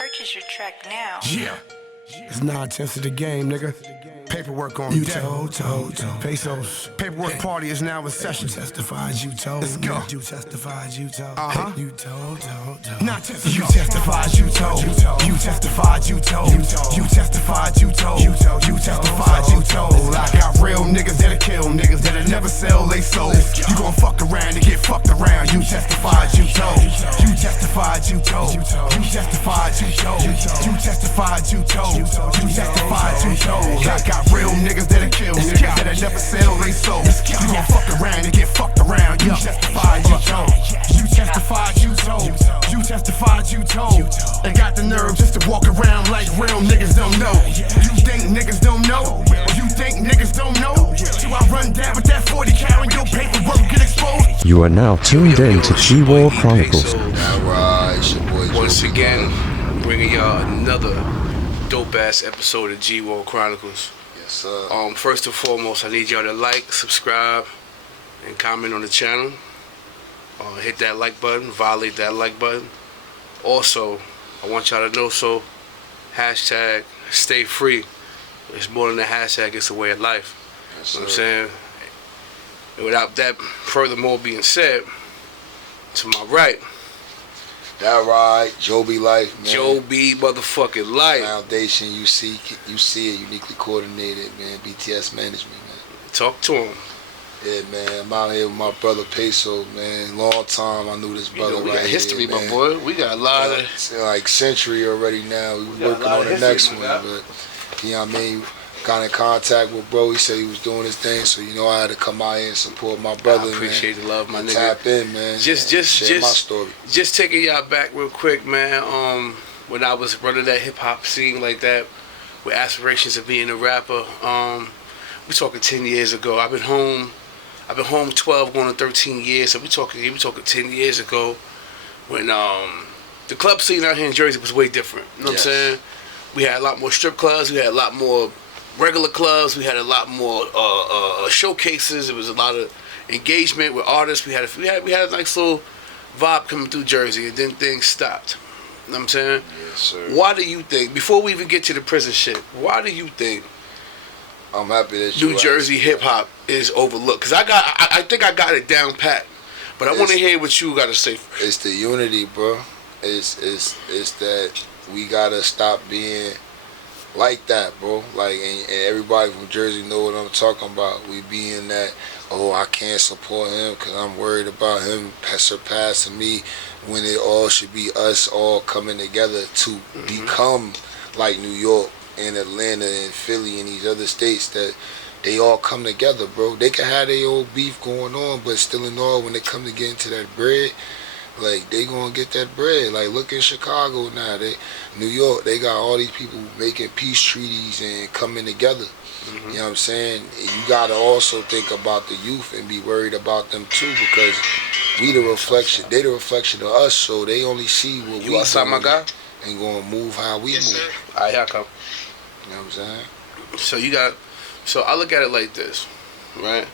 Purchase your track now. Yeah. It's 9/10 of the game, nigga. Paperwork on You deck. told. Pesos. Paperwork party is now in session. You testified, you told. Let's go. You testified, you told. Uh-huh. You told. 9/10. You testified, you told. You testified, you told. You testified, you told. You testified, you told. I got real niggas that'll kill niggas that'll never sell they soul. You gon' fuck around and get fucked around. You testified, you told. You testified, you told. You testified, you told. You testified, you told. You testified, you told. I got real niggas that'll kill niggas that'll never sell they soul. You gon' fuck around and get fucked around. You testified, you told. You testified, you told. You testified, you told. And got the nerve just to walk around like real niggas don't know. You think niggas don't know? You think niggas don't know? Do I run down with that 40 cal and your paperwork get exposed? You are now tuned in to G-War Chronicles. Alright, it's your boy Once again, bringing y'all another dope-ass episode of G-War Chronicles. Yes, sir. First and foremost, I need y'all to like, subscribe, and comment on the channel. Hit that like button, violate that like button. Also, I want y'all to know, so hashtag stay free. It's more than a hashtag, it's a way of life. Yes, You know what I'm saying? And without that furthermore being said, to my right, That right, Joe B. Life, man. Joe B. motherfucking Life. Foundation, you see it, uniquely coordinated, man. BTS management, man. Talk to him. Yeah, man. I'm out here with my brother Peso, man. Long time I knew this brother We right got history, here, my man. boy. We got a lot of... It's like century already now. We got a working lot on of the next history, one, man. but you know what I mean? Got in contact with bro. He said he was doing his thing, so you know I had to come out here and support my brother. I appreciate man. the love, my And nigga. Tap in, man. Share my story. Just taking y'all back real quick, man. When I was running that hip hop scene like that, with aspirations of being a rapper, we talking 10 years ago. I've been home 12, going on 13 years. So we talking 10 years ago, when the club scene out here in Jersey was way different. You know what I'm saying? We had a lot more strip clubs. We had a lot more regular clubs. We had a lot more showcases. It was a lot of engagement with artists. We had a nice little vibe coming through Jersey, and then things stopped. You know what I'm saying? Yes, sir. Why do you think, before we even get to the prison shit, why do you think I'm happy that you New Jersey hip hop is overlooked? Because I think I got it down pat, but I want to hear what you got to say. It's the unity, bro. It's that we gotta stop being like that, bro. Like, and everybody from Jersey know what I'm talking about. We being that, oh, I can't support him because I'm worried about him surpassing me, when it all should be us all coming together to become like New York and Atlanta and Philly and these other states, that they all come together, bro. They can have their old beef going on, but still in all, when they come to get into that bread, like, they gonna get that bread. Like, look in Chicago now. New York, they got all these people making peace treaties and coming together. You know what I'm saying? You gotta also think about the youth and be worried about them too, because we the reflection. They the reflection of us, so they only see what You outside, my guy? and gonna move how we move. Sir. All right, here I come. You know what I'm saying? So I look at it like this, right?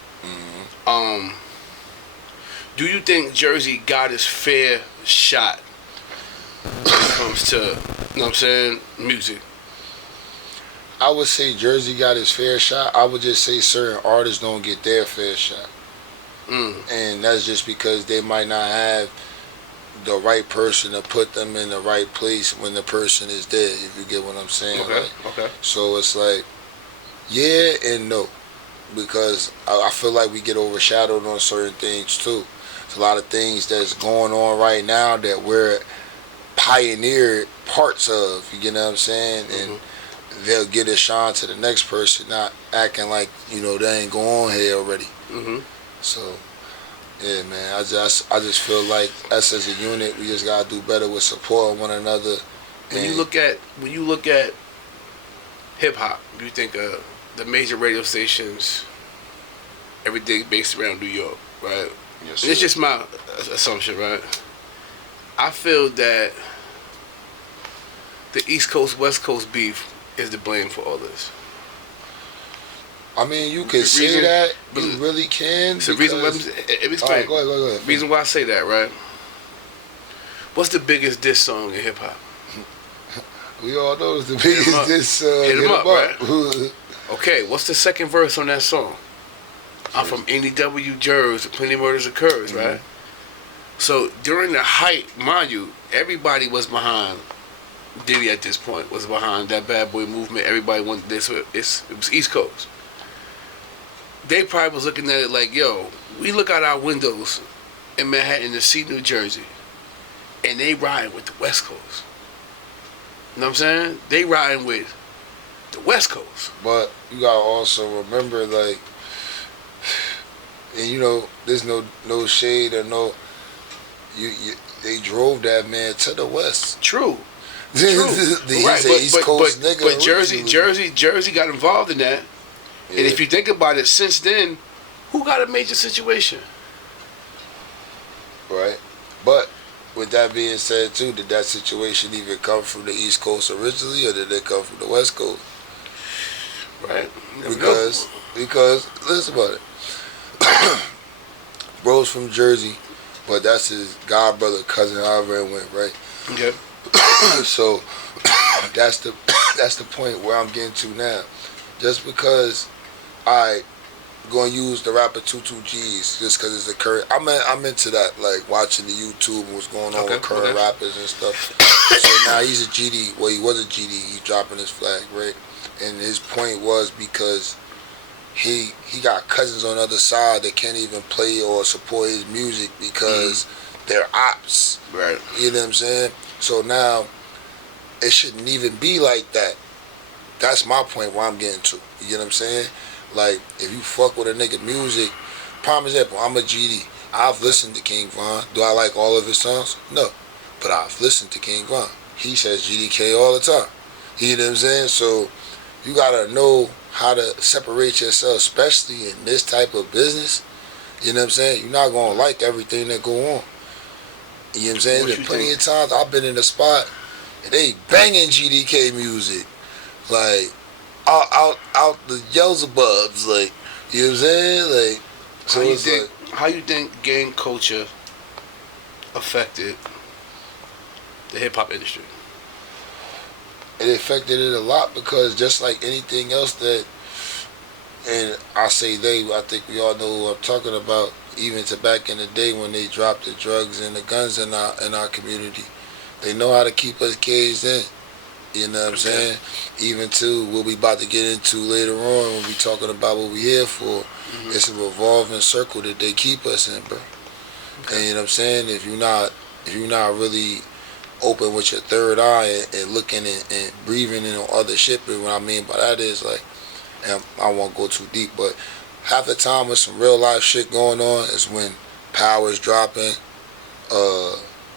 Do you think Jersey got its fair shot when it comes to, you know what I'm saying, music? I would say Jersey got its fair shot. I would just say certain artists don't get their fair shot. And that's just because they might not have the right person to put them in the right place when the person is there, if you get what I'm saying. Okay. So it's like, yeah and no. Because I feel like we get overshadowed on certain things too. There's a lot of things that's going on right now that we're pioneered parts of, you know what I'm saying? And they'll get a shine to the next person, not acting like, you know, they ain't going on here already. So, yeah, man, I just feel like us as a unit, we just gotta do better with supporting one another. When you look at hip hop, you think the major radio stations, everything based around New York, right? Yes, It's just my assumption, right? I feel that the East Coast West Coast beef is to blame for all this. I mean, you can say that, you really can. The reason why explain. Go ahead. Reason why I say that, right? What's the biggest diss song in hip hop? We all know it's the biggest diss. Hit 'em up, right? Okay, what's the second verse on that song? I'm from NEW Jersey, plenty murders occurs, right? So during the height, mind you, everybody was behind Diddy at this point, was behind that bad boy movement. Everybody wanted this. It was East Coast. They probably was looking at it like, yo, we look out our windows in Manhattan to see New Jersey, and they riding with the West Coast. You know what I'm saying? They riding with the West Coast. But you gotta also remember, like, and you know, there's no shade or no. They drove that man to the West. True. He's Right, an East Coast nigga. But Jersey got involved in that. Yeah. And if you think about it, since then, who got a major situation? Right. But with that being said, too, did that situation even come from the East Coast originally, or did it come from the West Coast? Right. Because listen about it. Bro's from Jersey, but that's his god brother, cousin, however it went, right? Okay. So that's the point where I'm getting to now. Just because I gonna use the rapper 22G's just because it's the current. I'm into that, like watching the YouTube and what's going on with current rappers and stuff. So now he's a GD. Well, he was a GD. He's dropping his flag, right? And his point was because he got cousins on the other side that can't even play or support his music because they're ops. Right. You know what I'm saying? So now it shouldn't even be like that. That's my point where I'm getting to. You get what I'm saying? Like, if you fuck with a nigga music, prime example, I'm a GD. I've listened to King Von. Do I like all of his songs? No. But I've listened to King Von. He says GDK all the time. You know what I'm saying? So you gotta know how to separate yourself, especially in this type of business. You know what I'm saying? You're not gonna like everything that go on. You know what I'm saying? There's plenty of times I've been in a spot and they banging GDK music. Like, out the Beelzebubs, like, you know what I'm saying? Like, so how you think gang culture affected the hip hop industry? It affected it a lot because just like anything else that, and I say I think we all know who I'm talking about, even to back in the day when they dropped the drugs and the guns in our community, they know how to keep us caged in. You know what I'm saying? Even to what we about to get into later on when we talking about what we here for. It's a revolving circle that they keep us in, bro. And you know what I'm saying? If you're not really open with your third eye and looking and breathing in on other shit, but what I mean by that is like, and I won't go too deep, but half the time with some real life shit going on is when power's dropping,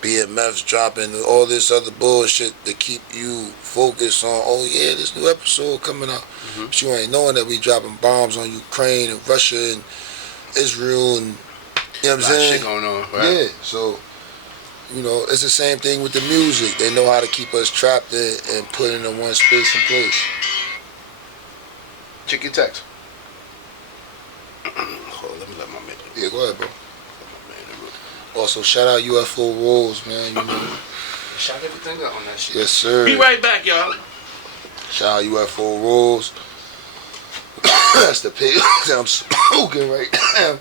BMF's dropping, all this other bullshit to keep you focused on, oh yeah, this new episode coming out. But you ain't knowing that we dropping bombs on Ukraine and Russia and Israel and, you know what I'm saying? Shit going on, right? Yeah, so, you know, it's the same thing with the music. They know how to keep us trapped in and put in one space and place. Check your text. Hold on, let me let my man. Yeah, go ahead, bro. Also, shout out UFO Rolls, man. You know. Shout everything out on that shit. Yes, sir. Be right back, y'all. Shout out UFO Rolls. That's the pig I'm smoking right now.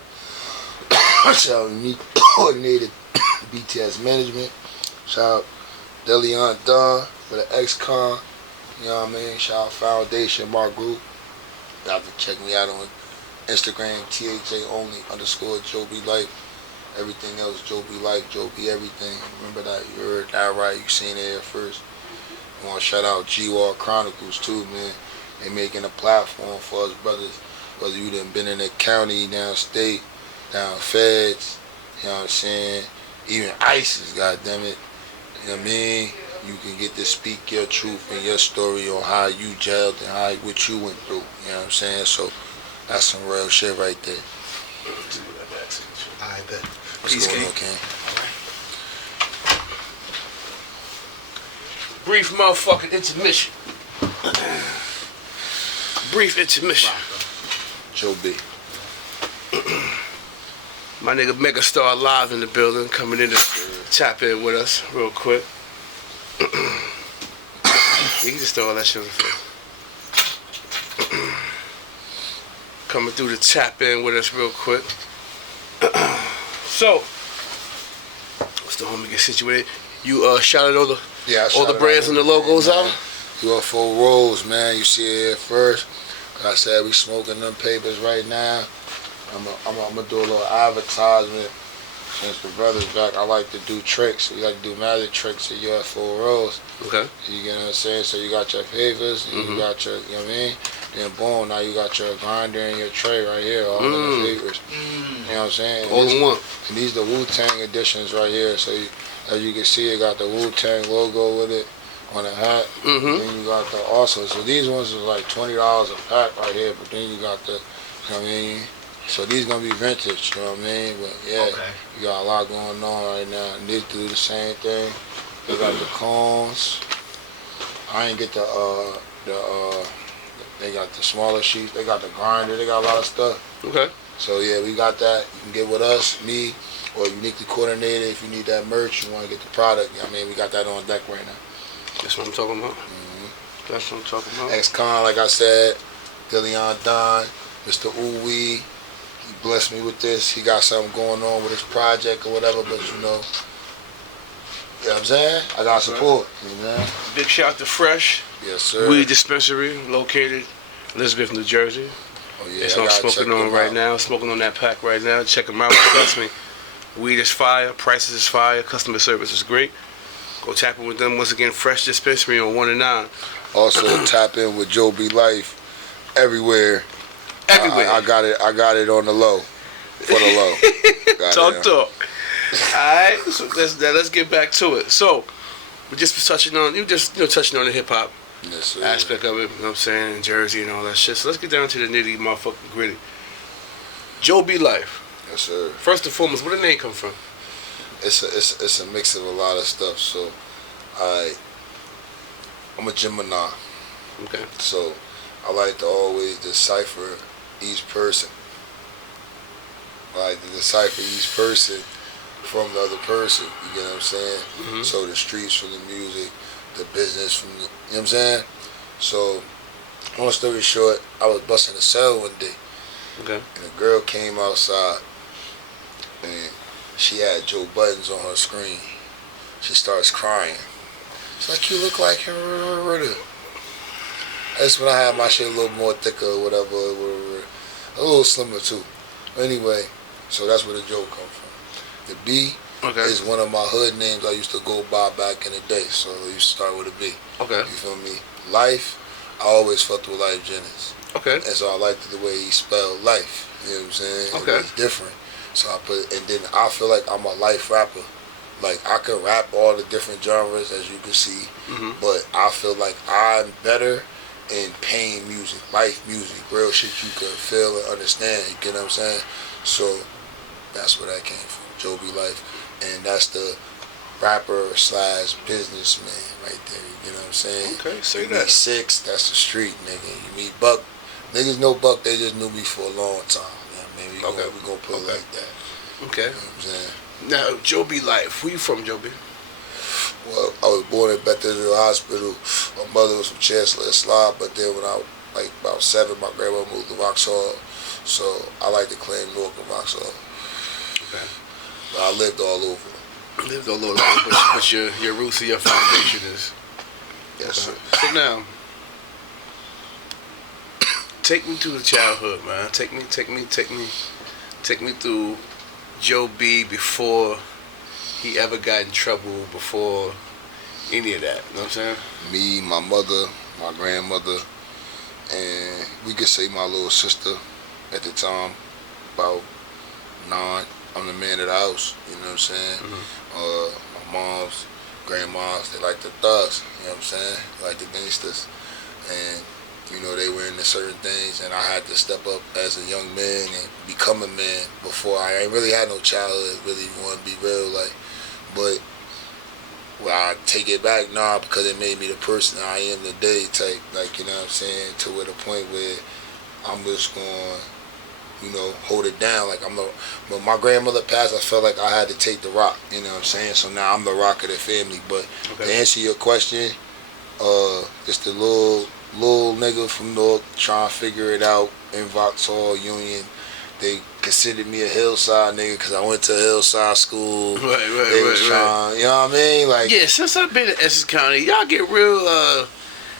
Shout out Unique Coordinated BTS Management. Shout out Deleon Dunn for the ex-con. You know what I mean? Shout out Foundation Mark Group. You have to check me out on Instagram, THA_Joe B Life. Everything else, Joe B Life, Joe B Everything. Remember that, you heard that right, you seen it here first. I want to shout out G-Wall Chronicles too, man. They making a platform for us brothers, whether you done been in the county, down state, down feds, you know what I'm saying? Even ISIS, goddammit. You know what I mean? You can get to speak your truth and your story on how you jailed and what you went through. You know what I'm saying? So that's some real shit right there. I bet. What's going on, King? Brief motherfucking intermission. Brief intermission. Joe B. My nigga Megastar live in the building, coming in to tap in with us real quick. You can just throw all that shit on the floor. Coming through to tap in with us real quick. So, what's the homie get situated? You shouted all the brands and the logos out? UFO Rolls, man. You see it here first. Like I said, we smoking them papers right now. I'm gonna do a little advertisement. Since the brother's back, I like to do tricks. We like to do magic tricks at UFO Rolls. Okay. You get what I'm saying? So you got your papers, you got your, you know what I mean? Then boom, now you got your grinder and your tray right here, all in the papers. You know what I'm saying? All in one. And these the Wu-Tang editions right here. So as you can see, it got the Wu-Tang logo with it on the hat. Then you got the also. So these ones is like $20 a pack right here. But then you got the, you know what I mean? So these gonna be vintage, you know what I mean? But yeah, you got a lot going on right now. And these do the same thing. They got the cones. I ain't get they got the smaller sheets. They got the grinder. They got a lot of stuff. Okay. So yeah, we got that. You can get with us, me, or Uniquely Coordinated if you need that merch. You want to get the product. You know what I mean, we got that on deck right now. That's what I'm talking about. That's what I'm talking about. Ex-Con, like I said, Dillion Don, Mr. Uwe. He blessed me with this. He got something going on with his project or whatever, but you know what I'm saying? I got support. You know? Big shout out to Fresh. Yes, sir. Weed Dispensary, located Elizabeth, New Jersey. Oh, yeah, That's what I'm smoking on right now. Smoking on that pack right now. Check them out. Trust me. Weed is fire. Prices is fire. Customer service is great. Go tap in with them. Once again, Fresh Dispensary on 1 and 9. Also, tap in with Joe B. Life everywhere. Everywhere. I got it on the low. For the low. Talk. Alright, so let's get back to it. So, we just was touching on touching on the hip hop aspect of it, you know what I'm saying, in Jersey and all that shit. So let's get down to the nitty motherfucking gritty. Joe B. Life. Yes, sir. First and foremost, where did the name come from? It's a mix of a lot of stuff. So I'm a Gemini. Okay. So I like to always decipher each person. I like to decipher each person from the other person. You get what I'm saying? So the streets from the music, the business from the, you know what I'm saying? So long story short, I was busting a cell one day. Okay. And a girl came outside and she had Joe Buttons on her screen. She starts crying. She's like, you look like her. That's when I had my shit a little more thicker or whatever. A little slimmer too. Anyway, so that's where the Joe come from. The B is one of my hood names I used to go by back in the day. So I used to start with a B. Okay. You feel me? Life, I always fucked with Life Jennings. Okay. And so I liked the way he spelled life. You know what I'm saying? Okay. It was different. So I and then I feel like I'm a life rapper. Like I can rap all the different genres as you can see, but I feel like I'm better in pain music, life music, real shit you can feel and understand. You get what I'm saying? So that's where that came from, Joe B. Life, and that's the rapper slash businessman right there. You get what I'm saying? Okay, say you that. meet Six, that's the street nigga. You meet Buck, niggas know Buck. They just knew me for a long time. We gonna put it like that. Okay. You know what I'm saying? Now, Joe B. Life. Where you from, Joe B? Well, I was born in Bethesda Hospital. My mother was from Chancellor Islam, but then when I was like about 7, my grandma moved to Vauxhall. So I like to claim Newark and Vauxhall. Okay. But I lived all over. Lived all over, but your roots and your foundation is. Yes, sir. So now, take me through the childhood, man. Take me through Joe B before he ever got in trouble, before any of that. You know what I'm saying? Me, my mother, my grandmother, and we could say my little sister at the time, about 9. I'm the man of the house, you know what I'm saying? My moms, grandmas, they like the thugs, you know what I'm saying? Like the gangsters. And you know, they were into certain things, and I had to step up as a young man and become a man before. I ain't really had no childhood, really want to be real, like, but well, I take it back now because it made me the person I am today type, like, you know what I'm saying, to where the point where I'm just going, you know, hold it down. Like, when my grandmother passed, I felt like I had to take the rock, you know what I'm saying, so now I'm the rock of the family. But to answer your question, It's the little nigga from North trying to figure it out in Vauxhall Union. They considered me a hillside nigga because I went to a hillside school. They was trying, you know what I mean? Like, yeah, since I've been in Essex County, y'all get real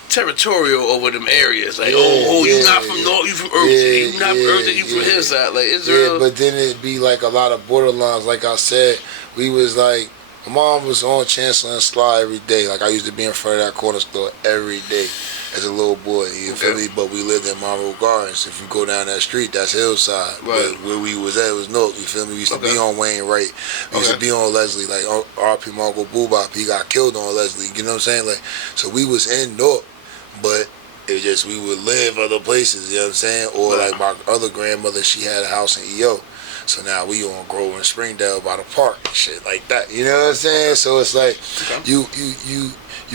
territorial over them areas. Like, you not from North, you from Irvington. You not from Irvington, you from Hillside. Like, it's real. But then it'd be like a lot of borderlines. Like I said, we was like, my mom was on Chancellor and Sly every day. Like, I used to be in front of that corner store every day as a little boy. You feel me? But we lived in Monroe Gardens. If you go down that street, that's Hillside. Right. But where we was at was North. You feel me? We used to be on Wainwright. We used to be on Leslie. Like, R.P. my Uncle Boobop, he got killed on Leslie. You know what I'm saying? Like, so we was in North, but it was just we would live other places. You know what I'm saying? Or like my other grandmother, she had a house in EO. So now we on Grove and Springdale by the park and shit like that. You know what I'm saying? So it's like you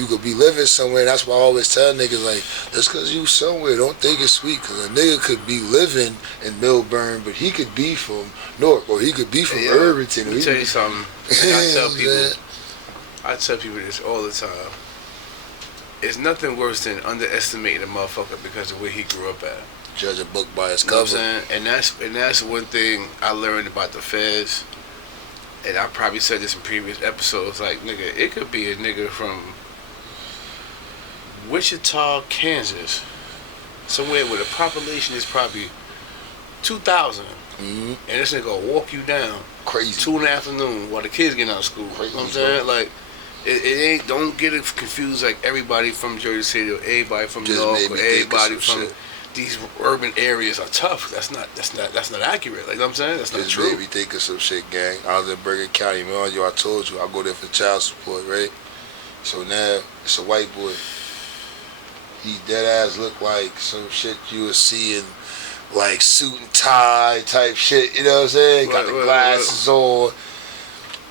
could be living somewhere. That's why I always tell niggas, like, just because you somewhere, don't think it's sweet. Because a nigga could be living in Millburn, but he could be from Newark, or he could be from Irvington. Let me tell you something. I tell people this all the time. It's nothing worse than underestimating a motherfucker because of where he grew up at. Judge a book by its cover. You know cover. what I'm saying? And that's one thing I learned about the feds. And I probably said this in previous episodes. Like, nigga, it could be a nigga from Wichita, Kansas, somewhere where the population is probably 2,000. And this nigga will walk you down crazy 2 in the afternoon while the kids getting out of school. Crazy, you know what I'm saying? Like, it ain't, don't get it confused like everybody from Jersey City or everybody from New York or everybody from these urban areas are tough. That's not accurate. Like, you know what I'm saying? That's not true. Made me think of some shit, gang. I was in Bergen County, man. I told you I go there for child support, right? So now it's a white boy. He dead ass look like some shit you would see in like suit and tie type shit. You know what I'm saying? Got the glasses on,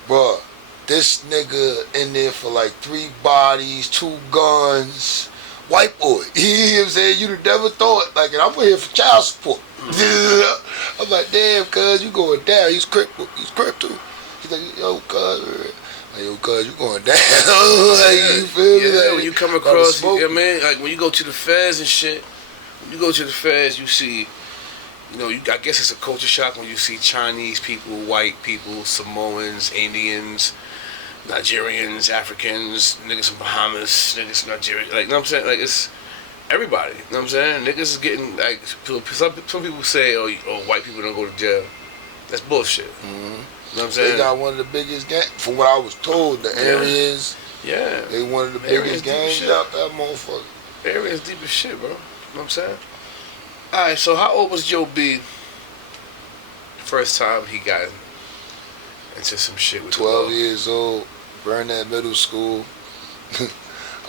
bro. This nigga in there for like 3 bodies, 2 guns. White boy. You know what I'm saying? You'd have never thought. Like, and I'm here for child support. I'm like, damn, cuz, you going down. He's crip too. He's like, yo, cuz. Like, yo, cuz, you going down. Like, you feel me? Like, when you come across, you know what I mean? Like, when you go to the feds and shit, when you go to the feds, you see, you know, I guess it's a culture shock when you see Chinese people, white people, Samoans, Indians, Nigerians, Africans, niggas from Bahamas, niggas from Nigeria. Like, you know what I'm saying? Like, it's everybody. You know what I'm saying? Niggas is getting, like, some people say, oh, white people don't go to jail. That's bullshit. You know what I'm saying? They got one of the biggest gangs. From what I was told, the areas. Yeah. They one of the biggest gangs out that motherfucker. Area's deep as shit, bro. You know what I'm saying? Alright, so how old was Joe B first time he got into some shit with 12 years old, Burnett Middle School.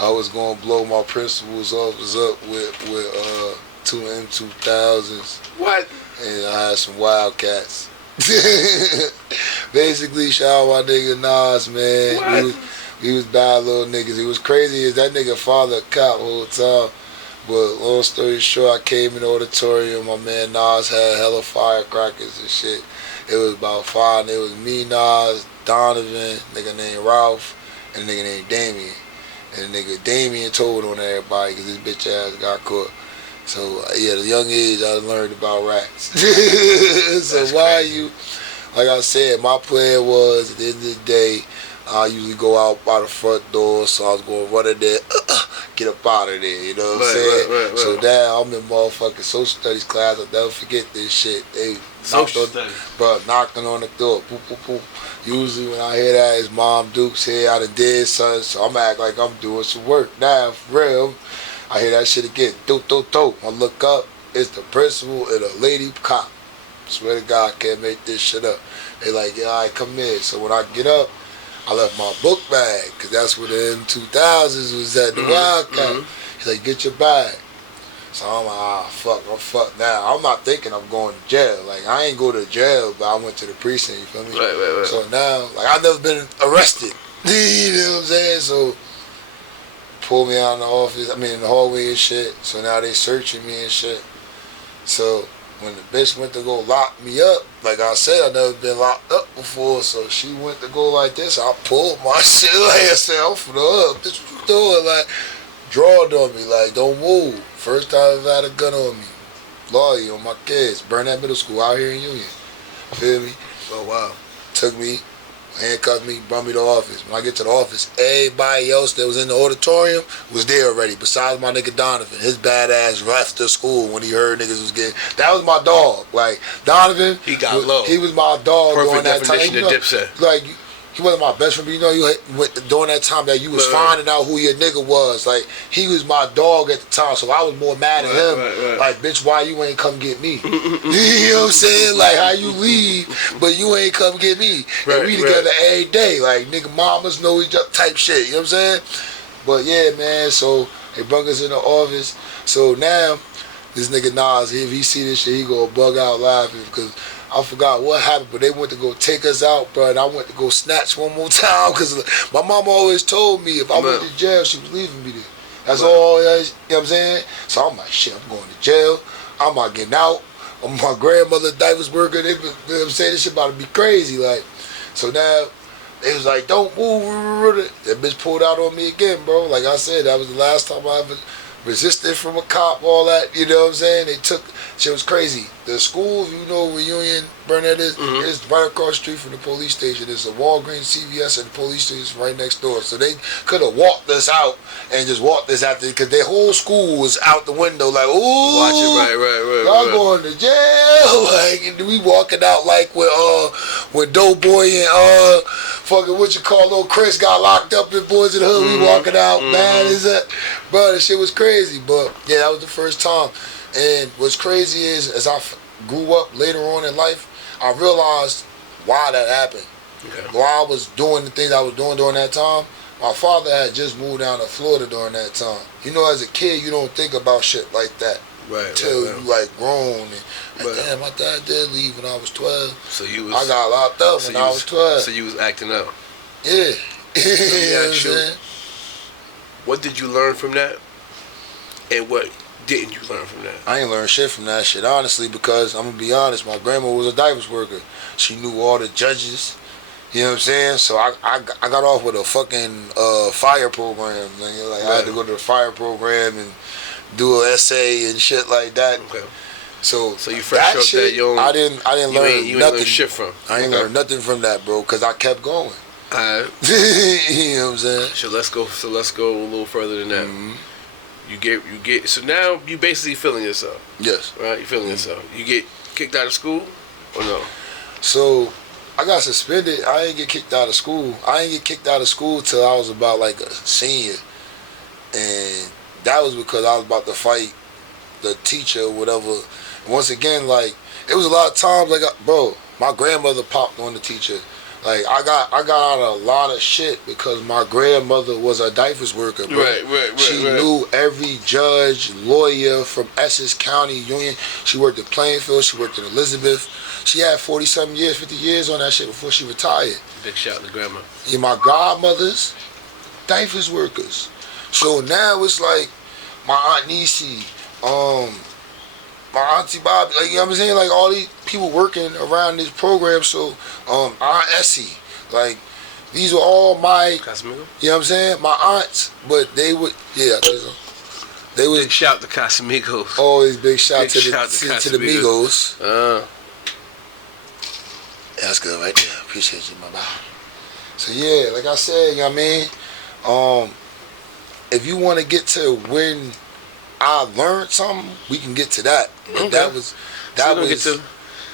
I was gonna blow my principal's office up with 2 M2000s. What? And I had some Wildcats. Basically, shout out my nigga Nas, man. What? We was bad little niggas. It was crazy as that nigga father a cop the whole time. But long story short, I came in the auditorium. My man Nas had hella firecrackers and shit. It was about 5. It was me, Nas, Donovan, nigga named Ralph, and a nigga named Damien. And the nigga Damien told on everybody because his bitch ass got caught. So yeah, at a young age, I learned about rats. So why you? Like I said, my plan was at the end of the day, I usually go out by the front door, so I was going to run in there, get up out of there, you know what I'm saying? Right. So now I'm in motherfucking social studies class. I'll never forget this shit. They knocking on the door, boop, boop, boop. Usually when I hear that, his mom Duke's here, I done did something, so I'm act like I'm doing some work. Now, for real, I hear that shit again, dope. I look up, it's the principal and a lady cop. Swear to God, I can't make this shit up. They like, yeah, all right, come in. So when I get up, I left my book bag, because that's where the M2000s was at, the Wildcat. He's like, get your bag. So I'm like, I'm fucked now. I'm not thinking I'm going to jail. Like, I ain't go to jail, but I went to the precinct, you feel me? Right. So now, like, I've never been arrested. You know what I'm saying? So, pull me out in the office, in the hallway and shit. So now they searching me and shit. So, when the bitch went to go lock me up, like I said, I've never been locked up before, so she went to go like this, I pulled my shit, like I said, I'm for the up, bitch, what you doing? Like, drawed on me, like, don't move. First time I've had a gun on me. Lawyer on my kids. Burnett Middle School out here in Union. Feel me? Oh, wow. Took me, handcuffed me, brought me to the office. When I get to the office, everybody else that was in the auditorium was there already, besides my nigga Donovan. His bad ass left the school when he heard niggas was getting... That was my dog. Like, Donovan... He got low. He was my dog during that time. Perfect definition of Dipset. Like... He wasn't my best friend, but you know, during that time that you was finding out who your nigga was. Like, he was my dog at the time, so I was more mad at him. Right. Like, bitch, why you ain't come get me? You know what I'm saying? Like, how you leave, but you ain't come get me. And we together every day. Like, nigga mamas know each other type shit. You know what I'm saying? But yeah, man, so they brought us in the office. So now, this nigga Nas, if he see this shit, he gonna bug out laughing because I forgot what happened, but they went to go take us out, bro, and I went to go snatch one more time because my mama always told me if I went to jail, she was leaving me there. That's all, you know what I'm saying? So I'm like, shit, I'm going to jail. I'm not getting out. My grandmother, diapers worker, they, you know what I'm saying? This shit about to be crazy. Like, so now, they was like, don't move. That bitch pulled out on me again, bro. Like I said, that was the last time I ever resisted from a cop, all that, you know what I'm saying? They took, shit was crazy. The school, you know where Union, Burnett is, it's right across the street from the police station. There's a Walgreens, CVS, and the police station right next door. So they could have walked us out and just walked us out there because their whole school was out the window like, ooh, watch it, right. Y'all going to jail. Like, and we walking out like with Doughboy and fucking what you call little Chris got locked up in Boys in the Hood. We walking out, man, is that, bro, that shit was crazy. But yeah, that was the first time. And what's crazy is, as I grew up later on in life, I realized why that happened. Okay. While I was doing the things I was doing during that time, my father had just moved down to Florida during that time. You know, as a kid, you don't think about shit like that. Right. Until you like grown. And damn, my dad did leave when I was 12. So you was, I got locked up when I was 12. So you was acting up. Yeah. You know what I'm saying? What did you learn from that? And what didn't you learn from that? I ain't learned shit from that shit, honestly, because I'm gonna be honest, my grandma was a diapers worker. She knew all the judges. You know what I'm saying? So I got off with a fucking fire program. Like I had to go to the fire program and do an essay and shit like that. Okay. So you fresh off that, I didn't learn nothing. Learn shit from. I ain't learned nothing from that, bro, because I kept going. Alright. You know what I'm saying? So let's go a little further than that. Mm-hmm. You get so now you basically feeling yourself. Yes. Right? You feeling yourself. You get kicked out of school or no? So I got suspended. I didn't get kicked out of school. I didn't get kicked out of school till I was about like a senior. And that was because I was about to fight the teacher or whatever. Once again, like, it was a lot of times, like, bro, my grandmother popped on the teacher. Like, I got out of a lot of shit because my grandmother was a diapers worker, bro. Right. She knew every judge, lawyer from Essex County, Union. She worked in Plainfield. She worked in Elizabeth. She had 40-something years, 50 years on that shit before she retired. Big shout to grandma. Yeah, my godmothers, diapers workers. So now it's like my Aunt Niecy, my Auntie Bobby, like, you know what I'm saying? Like, all these people working around this program. So, Aunt Essie, like, these were all my, Casamigos? You know what I'm saying? My aunts, but they would, yeah, I think so. They was big shout to Casamigos. Always big shout to the Migos. That's good right there. Appreciate you, my boy. So yeah, like I said, you know what I mean? If you want to get to when I learned something, we can get to that. But okay.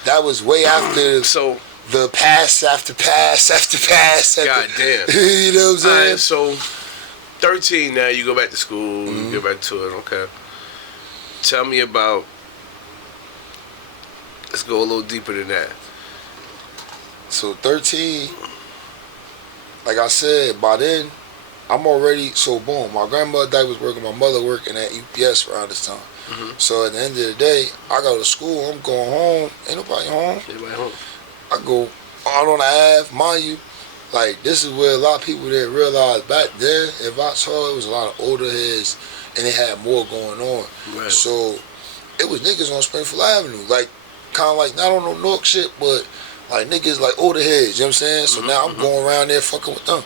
that was way after the pass after pass after pass. God damn. You know what I'm saying? Right, so 13 now, you go back to school, you go back to it, okay. Tell me about, let's go a little deeper than that. So 13, like I said, by then, I'm already, so boom, my grandmother was working, my mother working at UPS around this time. Mm-hmm. So at the end of the day, I go to school, I'm going home, ain't nobody home. I go out on the Ave, mind you, like, this is where a lot of people didn't realize back then, if I saw it was a lot of older heads and they had more going on. Right. So it was niggas on Springfield Avenue, like, kind of like, not on no Nork shit, but like niggas like older heads, you know what I'm saying? So now I'm going around there fucking with them.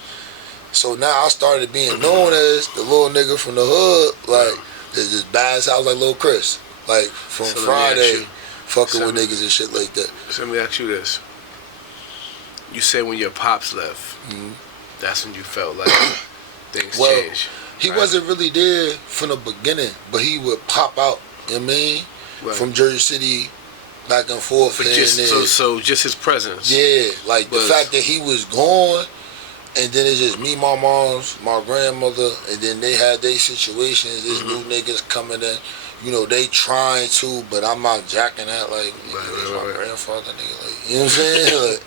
So now I started being known as the little nigga from the hood, like this bad house like Lil Chris, like from So let me Friday, ask you, fucking with something- niggas and shit like that. So let me ask you this. You said when your pops left, that's when you felt like things Well, changed. He right? wasn't really there from the beginning, but he would pop out, you know what I mean? Right. From Jersey City, back and forth. But here just and there. so just his presence. Yeah, like the But- fact that he was gone, and then it's just me, my mom's, my grandmother, and then they had their situations. There's new niggas coming in. You know, they trying to, but I'm not jacking that. Like, it's my grandfather, nigga. Like, you know what I'm saying? Like,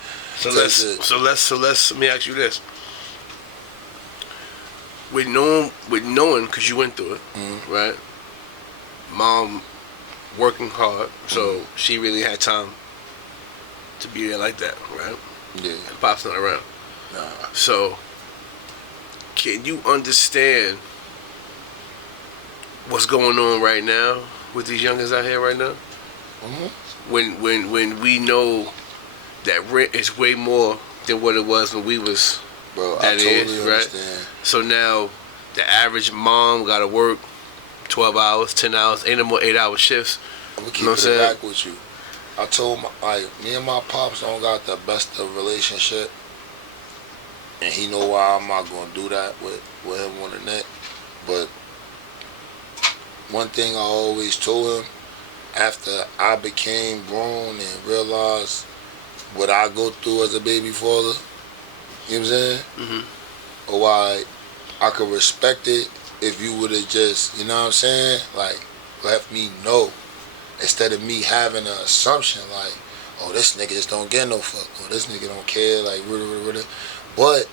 So let's let me ask you this. With knowing, because you went through it, right? Mom working hard, so she really had time to be there like that, right? Yeah. And Pop's not around. Nah. So, can you understand what's going on right now with these youngins out here right now? When we know that rent is way more than what it was when we was Bro, that I totally is, right? understand. So now the average mom got to work 12 hours, 10 hours, ain't no more 8-hour shifts. I'm gonna You keep know what it I'm saying? back with you. I told me and my pops don't got the best of relationship, and he know why I'm not gonna do that with him on the net. But one thing I always told him, after I became grown and realized what I go through as a baby father, you know what I'm saying? Or why I could respect it if you would have just, you know what I'm saying? Like, let me know. Instead of me having an assumption like, oh, this nigga just don't get no fuck. Or this nigga don't care. Like, but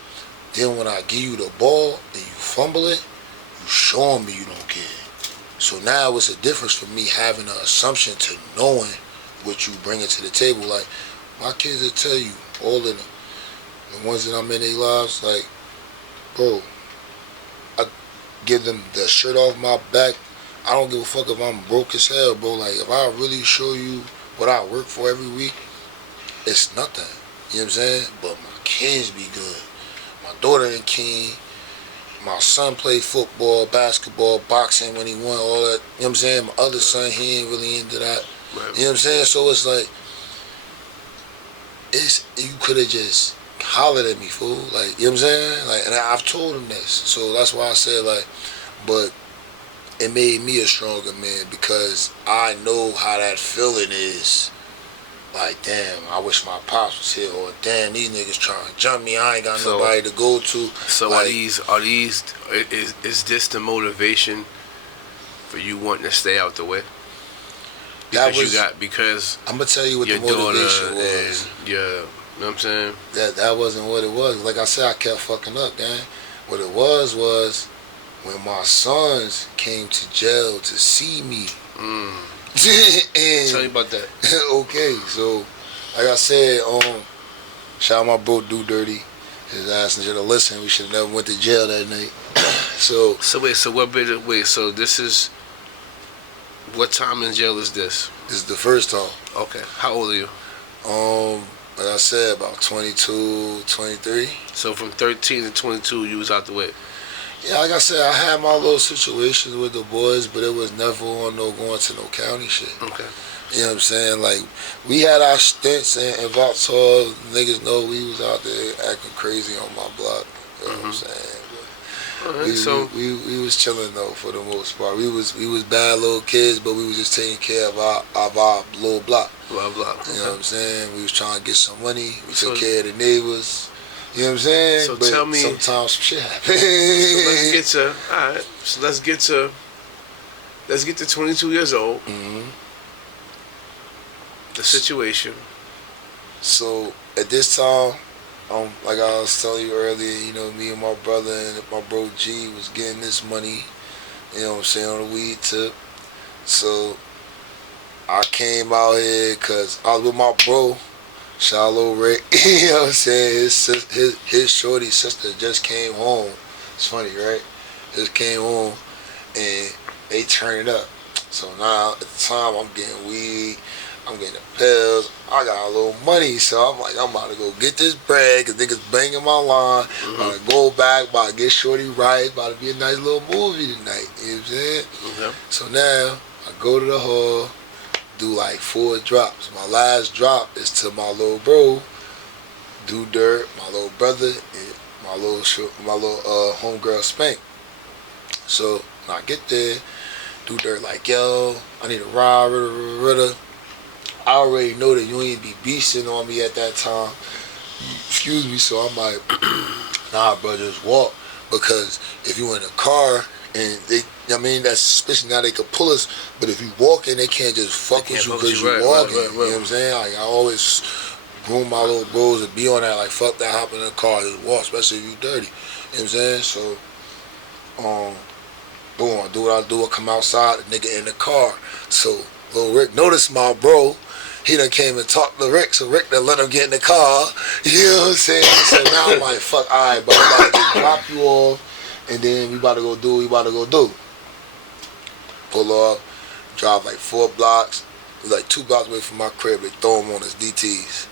then when I give you the ball and you fumble it, you showing me you don't care. So now it's a difference from me having an assumption to knowing what you bring to the table. Like, my kids will tell you, all of them, the ones that I'm in their lives, like, bro, I give them the shirt off my back. I don't give a fuck if I'm broke as hell, bro. Like, if I really show you what I work for every week, it's nothing. You know what I'm saying? But my kids be good. My daughter and King, my son played football, basketball, boxing when he won, all that. You know what I'm saying? My other son, he ain't really into that. Right. You know what I'm saying? So it's like, you could have just hollered at me, fool. Like, you know what I'm saying? Like, and I've told him this. So that's why I said, like, but it made me a stronger man because I know how that feeling is. Like, damn, I wish my pops was here, or damn, these niggas trying to jump me. I ain't got nobody to go to. So like, is this the motivation for you wanting to stay out the way? Because I'm gonna tell you what your the motivation daughter was. and you know what I'm saying? That wasn't what it was. Like I said, I kept fucking up, gang. What it was when my sons came to jail to see me. And Tell me about that. okay, so like I said, shout out my bro Do Dirty. His ass should have listened. We should have never went to jail that night. So this is, what time in jail is this? this is the first time. Okay. How old are you? Like I said, about 22, 23. So from 13 to 22, you was out the way. Yeah, like I said, I had my little situations with the boys, but it was never on no going to no county shit. Okay. You know what I'm saying? Like, we had our stints in Vauxhall. Niggas know we was out there acting crazy on my block. You know what I'm saying? But we was chilling though for the most part. We was bad little kids, but we was just taking care of our little block. Blah blah. You know what I'm saying? We was trying to get some money. We So- took care of the neighbors. You know what I'm saying? So but tell me- sometimes some shit happens. So let's get to 22 years old. The situation. So at this time, like I was telling you earlier, you know, me and my brother and my bro G was getting this money, you know what I'm saying, on the weed tip. So I came out here because I was with my bro, Shallow Rick, you know what I'm saying, his shorty sister just came home. It's funny, right? Just came home and they turned it up. So now at the time I'm getting weed, I'm getting the pills. I got a little money, so I'm like, I'm about to go get this bread because niggas banging my line. About to go back, about to get shorty right, about to be a nice little movie tonight. You know what I'm saying? So now I go to the hall, do like 4 drops. My last drop is to my little bro, Do Dirt, my little brother, and my little homegirl Spank. So when I get there, Do Dirt like, yo, I need a ride, I already know that you ain't be beasting on me at that time. Excuse me, so I'm like, nah, bro, just walk. Because if you in a car and they, I mean, that's suspicion. Now they could pull us, but if you walking, they can't just fuck with you because you walking. You know what I'm saying? Like, I always groom my little bros to be on that. Like, fuck that, hop in the car, just walk, especially if you dirty. You know what I'm saying? So, boom, I do what I do. I come outside, the nigga in the car. So, Lil Rick noticed my bro. He done came and talked to Rick, so Rick done let him get in the car. You know what I'm saying? So now I'm like, fuck, all right, but I'm about to just drop you off, and then we about to go do what we about to go do. Pull off, drive like 4 blocks, like 2 blocks away from my crib. They throw him on his DTs.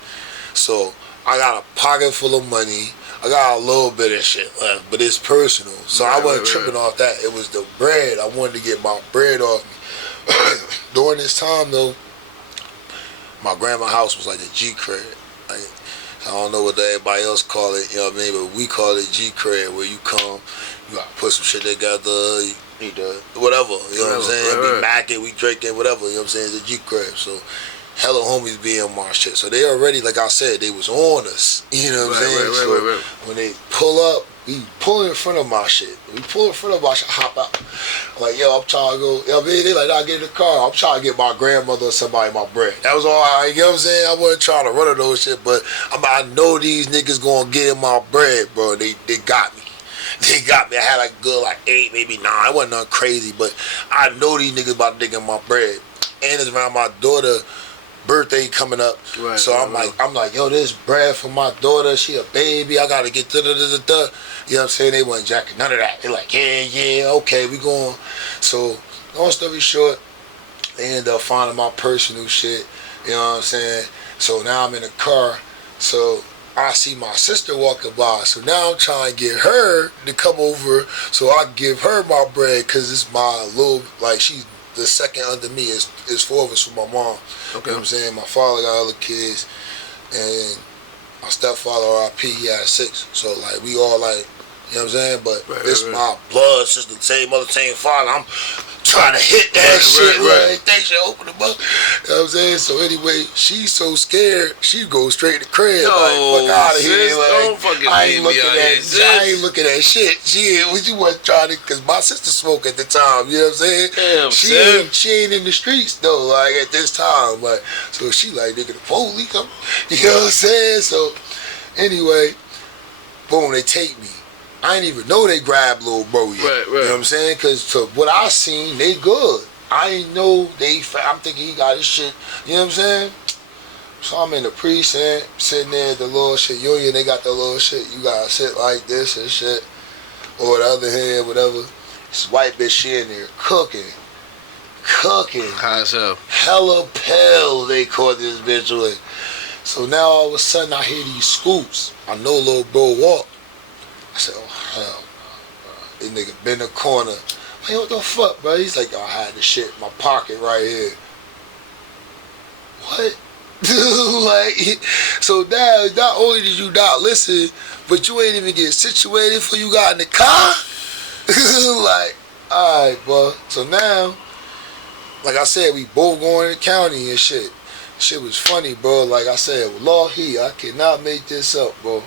So I got a pocket full of money. I got a little bit of shit left, but it's personal. So I wasn't tripping off that. It was the bread. I wanted to get my bread off me. During this time, though, my grandma's house was like a G crib. Like, I don't know what everybody else call it, you know what I mean, but we call it G crib, where you come, you gotta put some shit together, you need to, whatever, you know what I'm saying? We macking, we drinking, whatever, you know what I'm saying? It's a G crib. So hella homies be on my shit. So they already, like I said, they was on us, you know what I'm saying? So when they pull up, we pull in front of my shit. We pull in front of my shit, hop out. Like, yo, I'm trying to go, you know what I mean? They like, I'll get in the car. I'm trying to get my grandmother or somebody my bread. That was all I, you know what I'm saying? I wasn't trying to run of those shit, but I know these niggas gonna get in my bread, bro. They got me. They got me. I had like good, like 8, maybe 9. It wasn't nothing crazy, but I know these niggas about to dig in my bread. And it's around my daughter birthday coming up, so I'm like, yo, this bread for my daughter. She a baby. I gotta get da da da da da. You know what I'm saying? They wasn't jacking none of that. They like, yeah, okay, we going. So long story short, they end up finding my personal shit. You know what I'm saying? So now I'm in a car. So I see my sister walking by. So now I'm trying to get her to come over so I can give her my bread, because it's my little, like, she's the second under me. Is 4 of us from my mom. Okay. You know what I'm saying? My father got other kids, and my stepfather, R.I.P., he had 6. So, like, we all, like, you know what I'm saying? But this my blood sister, same mother, same father. I'm trying to hit that shit. Like, they should open the book. You know what I'm saying? So, anyway, she's so scared, she goes straight to the crib. No, like, fuck out of here. Like, don't fucking I ain't looking at shit. She wasn't trying to, because my sister smoked at the time. You know what I'm saying? She ain't in the streets, though, like, at this time. Like, so she like, nigga, the police come. You know what I'm saying? So, anyway, boom, they take me. I ain't even know they grabbed little bro yet. You know what I'm saying? Because to what I seen, they good. I ain't know I'm thinking he got his shit. You know what I'm saying? So I'm in the precinct, sitting there at the little shit union. They got the little shit. You gotta sit like this and shit. Or the other hand, whatever. This white bitch, she in there cooking. How's up? Hella pills they caught this bitch with. So now all of a sudden I hear these scoops. I know little bro walk. I said, oh, hell no. This nigga been in the corner. Hey, what the fuck, bro? He's like, oh, I had the shit in my pocket right here. What? Like, so now, not only did you not listen, but you ain't even get situated before you got in the car? Like, alright, bro. So now, like I said, we both going to the county and shit. Shit was funny, bro. Like I said, Law I cannot make this up, bro.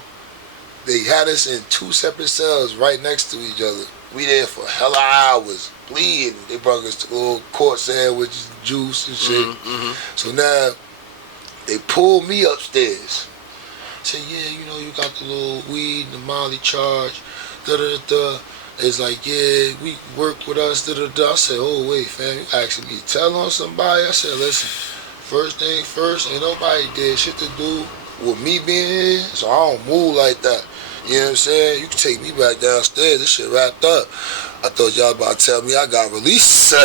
They had us in 2 separate cells right next to each other. We there for hella hours, bleeding. They brought us to a little court sandwiches, juice and shit. So now, they pulled me upstairs. Said, yeah, you know, you got the little weed, the Molly charge, da-da-da-da. It's like, yeah, we work with us, da-da-da. I said, oh, wait, fam, you asking me to tell on somebody? I said, listen, first thing first, ain't nobody did shit to do with me being here, so I don't move like that. You know what I'm saying? You can take me back downstairs. This shit wrapped up. I thought y'all about to tell me I got released. You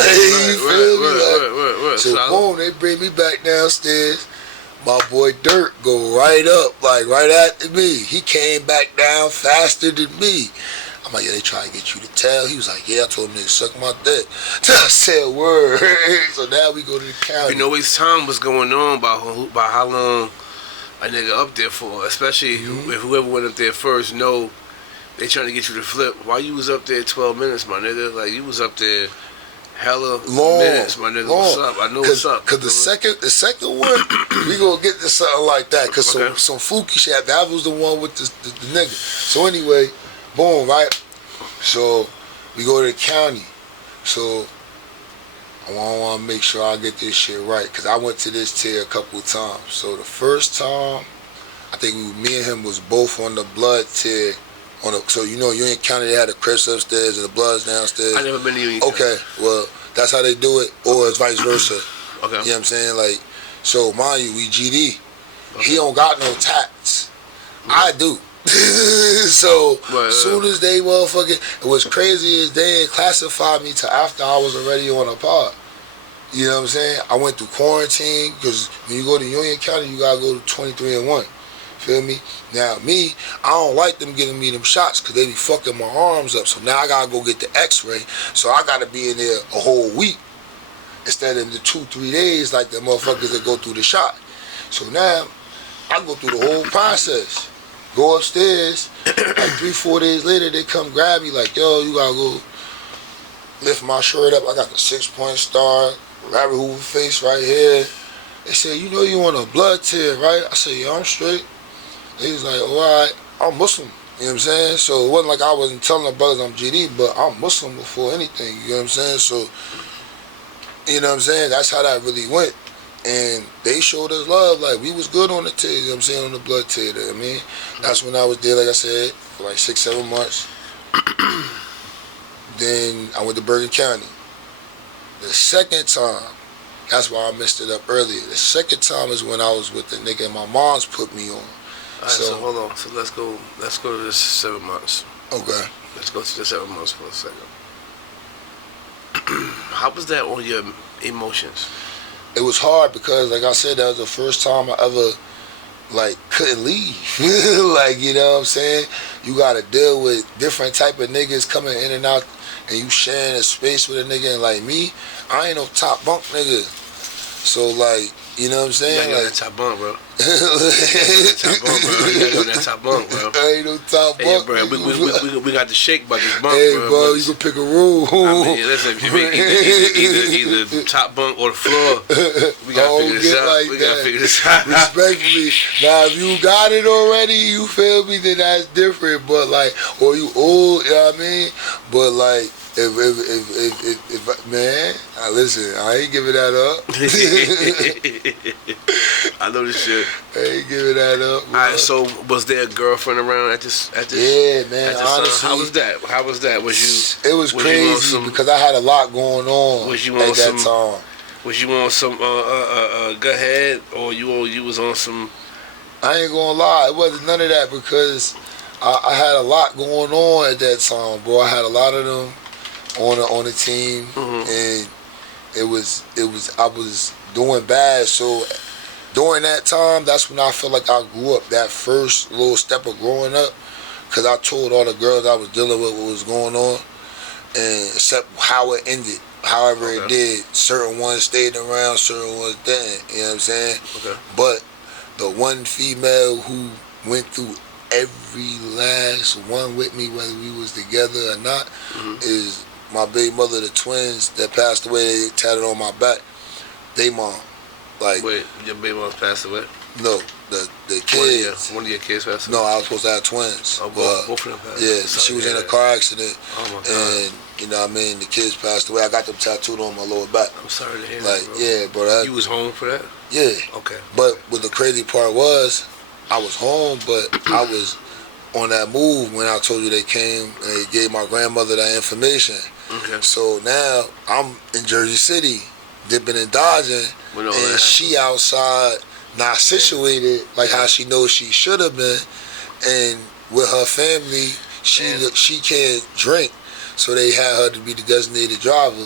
feel me? So boom, they bring me back downstairs. My boy Dirt go right up, like right after me. He came back down faster than me. I'm like, yeah, they try to get you to tell. He was like, yeah, I told him they suck my dick. I said, word. So now we go to the county. You know, his time was going on about how long a nigga up there for, especially if whoever went up there first know they trying to get you to flip. Why you was up there 12 minutes, my nigga? Like, you was up there hella minutes, my nigga. What's up? I know what's up. Cause the second one, we gonna get to something like that. Cause some fluky shit. That was the one with the nigga. So anyway, boom, right? So we go to the county. So I want to make sure I get this shit right. Cause I went to this tier a couple of times. So the first time, I think me and him was both on the blood tier. So you know, Union County, they had the Crips upstairs and the Bloods downstairs. I never been to Union County. Okay, well, that's how they do it, or it's vice versa. Okay. You know what I'm saying? Like, so mind you, we GD. Okay. He don't got no tats. I do. So soon as they motherfucking, what's crazy is they ain't classified me till after I was already on a pod. You know what I'm saying? I went through quarantine, because when you go to Union County, you gotta go to 23-1. Feel me? Now me, I don't like them giving me them shots because they be fucking my arms up. So now I gotta go get the x-ray. So I gotta be in there a whole week instead of the 2-3 days like the motherfuckers that go through the shot. So now I go through the whole process. Go upstairs, like 3-4 days later they come grab me like, yo, you gotta go lift my shirt up. I got the 6-point star, rabbit hoover face right here. They said, you know you on a blood tier, right? I said, yeah, I'm straight. He was like, all right, I'm Muslim. You know what I'm saying? So it wasn't like I wasn't telling the brothers I'm GD, but I'm Muslim before anything. You know what I'm saying? So, you know what I'm saying? That's how that really went. And they showed us love. Like, we was good on the tier, you know what I'm saying, on the blood tier. I mean, that's when I was there, like I said, for like 6-7 months. Then I went to Bergen County. The second time, that's why I messed it up earlier. The second time is when I was with the nigga and my mom's put me on. All right, so hold on. So let's go to this 7 months. Okay. Let's go to the 7 months for a second. How was that on your emotions? It was hard because, like I said, that was the first time I ever, like, couldn't leave. Like, you know what I'm saying? You gotta deal with different type of niggas coming in and out, and you sharing a space with a nigga. And like me, I ain't no top bunk nigga. So like, you know what I'm saying? You gotta like, get that top bunk, bro. You gotta go that top bunk, bro. I ain't no top bunk. Bro, we got the shake by this bunk, hey, bro. You can pick a room. I mean, listen, if you either top bunk or the floor, we gotta figure this out. Like we gotta figure this out. Respectfully, now if you got it already, you feel me, then that's different. But like, or you old, you know what I mean? But like, if man, listen, I ain't giving that up. I know this shit. I ain't giving that up. Alright, so was there a girlfriend around at this? Yeah, man. Honestly, how was that? Was you? It was crazy because I had a lot going on at that time. Was you on some go ahead, or you was on some? I ain't gonna lie, it wasn't none of that because I had a lot going on at that time, bro. I had a lot of them on the team, and I was doing bad. So during that time, that's when I feel like I grew up. That first little step of growing up, because I told all the girls I was dealing with what was going on, and except how it ended. However it did, certain ones stayed around, certain ones didn't. You know what I'm saying? Okay. But the one female who went through every last one with me, whether we was together or not, is my baby mother, the twins that passed away. They tatted on my back. They mom. Like, wait, your baby mom passed away? No, the kids. One of your kids passed away? No, I was supposed to have twins. Oh, both of them passed away. Yeah, she was in a car accident. Oh my God. And you know what I mean, the kids passed away. I got them tattooed on my lower back. I'm sorry to hear like, that, bro. Yeah, bro. You was home for that? Yeah. Okay. But what the crazy part was, I was home, but I was on that move when I told you they came and they gave my grandmother that information. Okay. So now I'm in Jersey City, dipping and dodging, and she outside, not situated like how she knows she should have been. And with her family, she can't drink, so they had her to be the designated driver,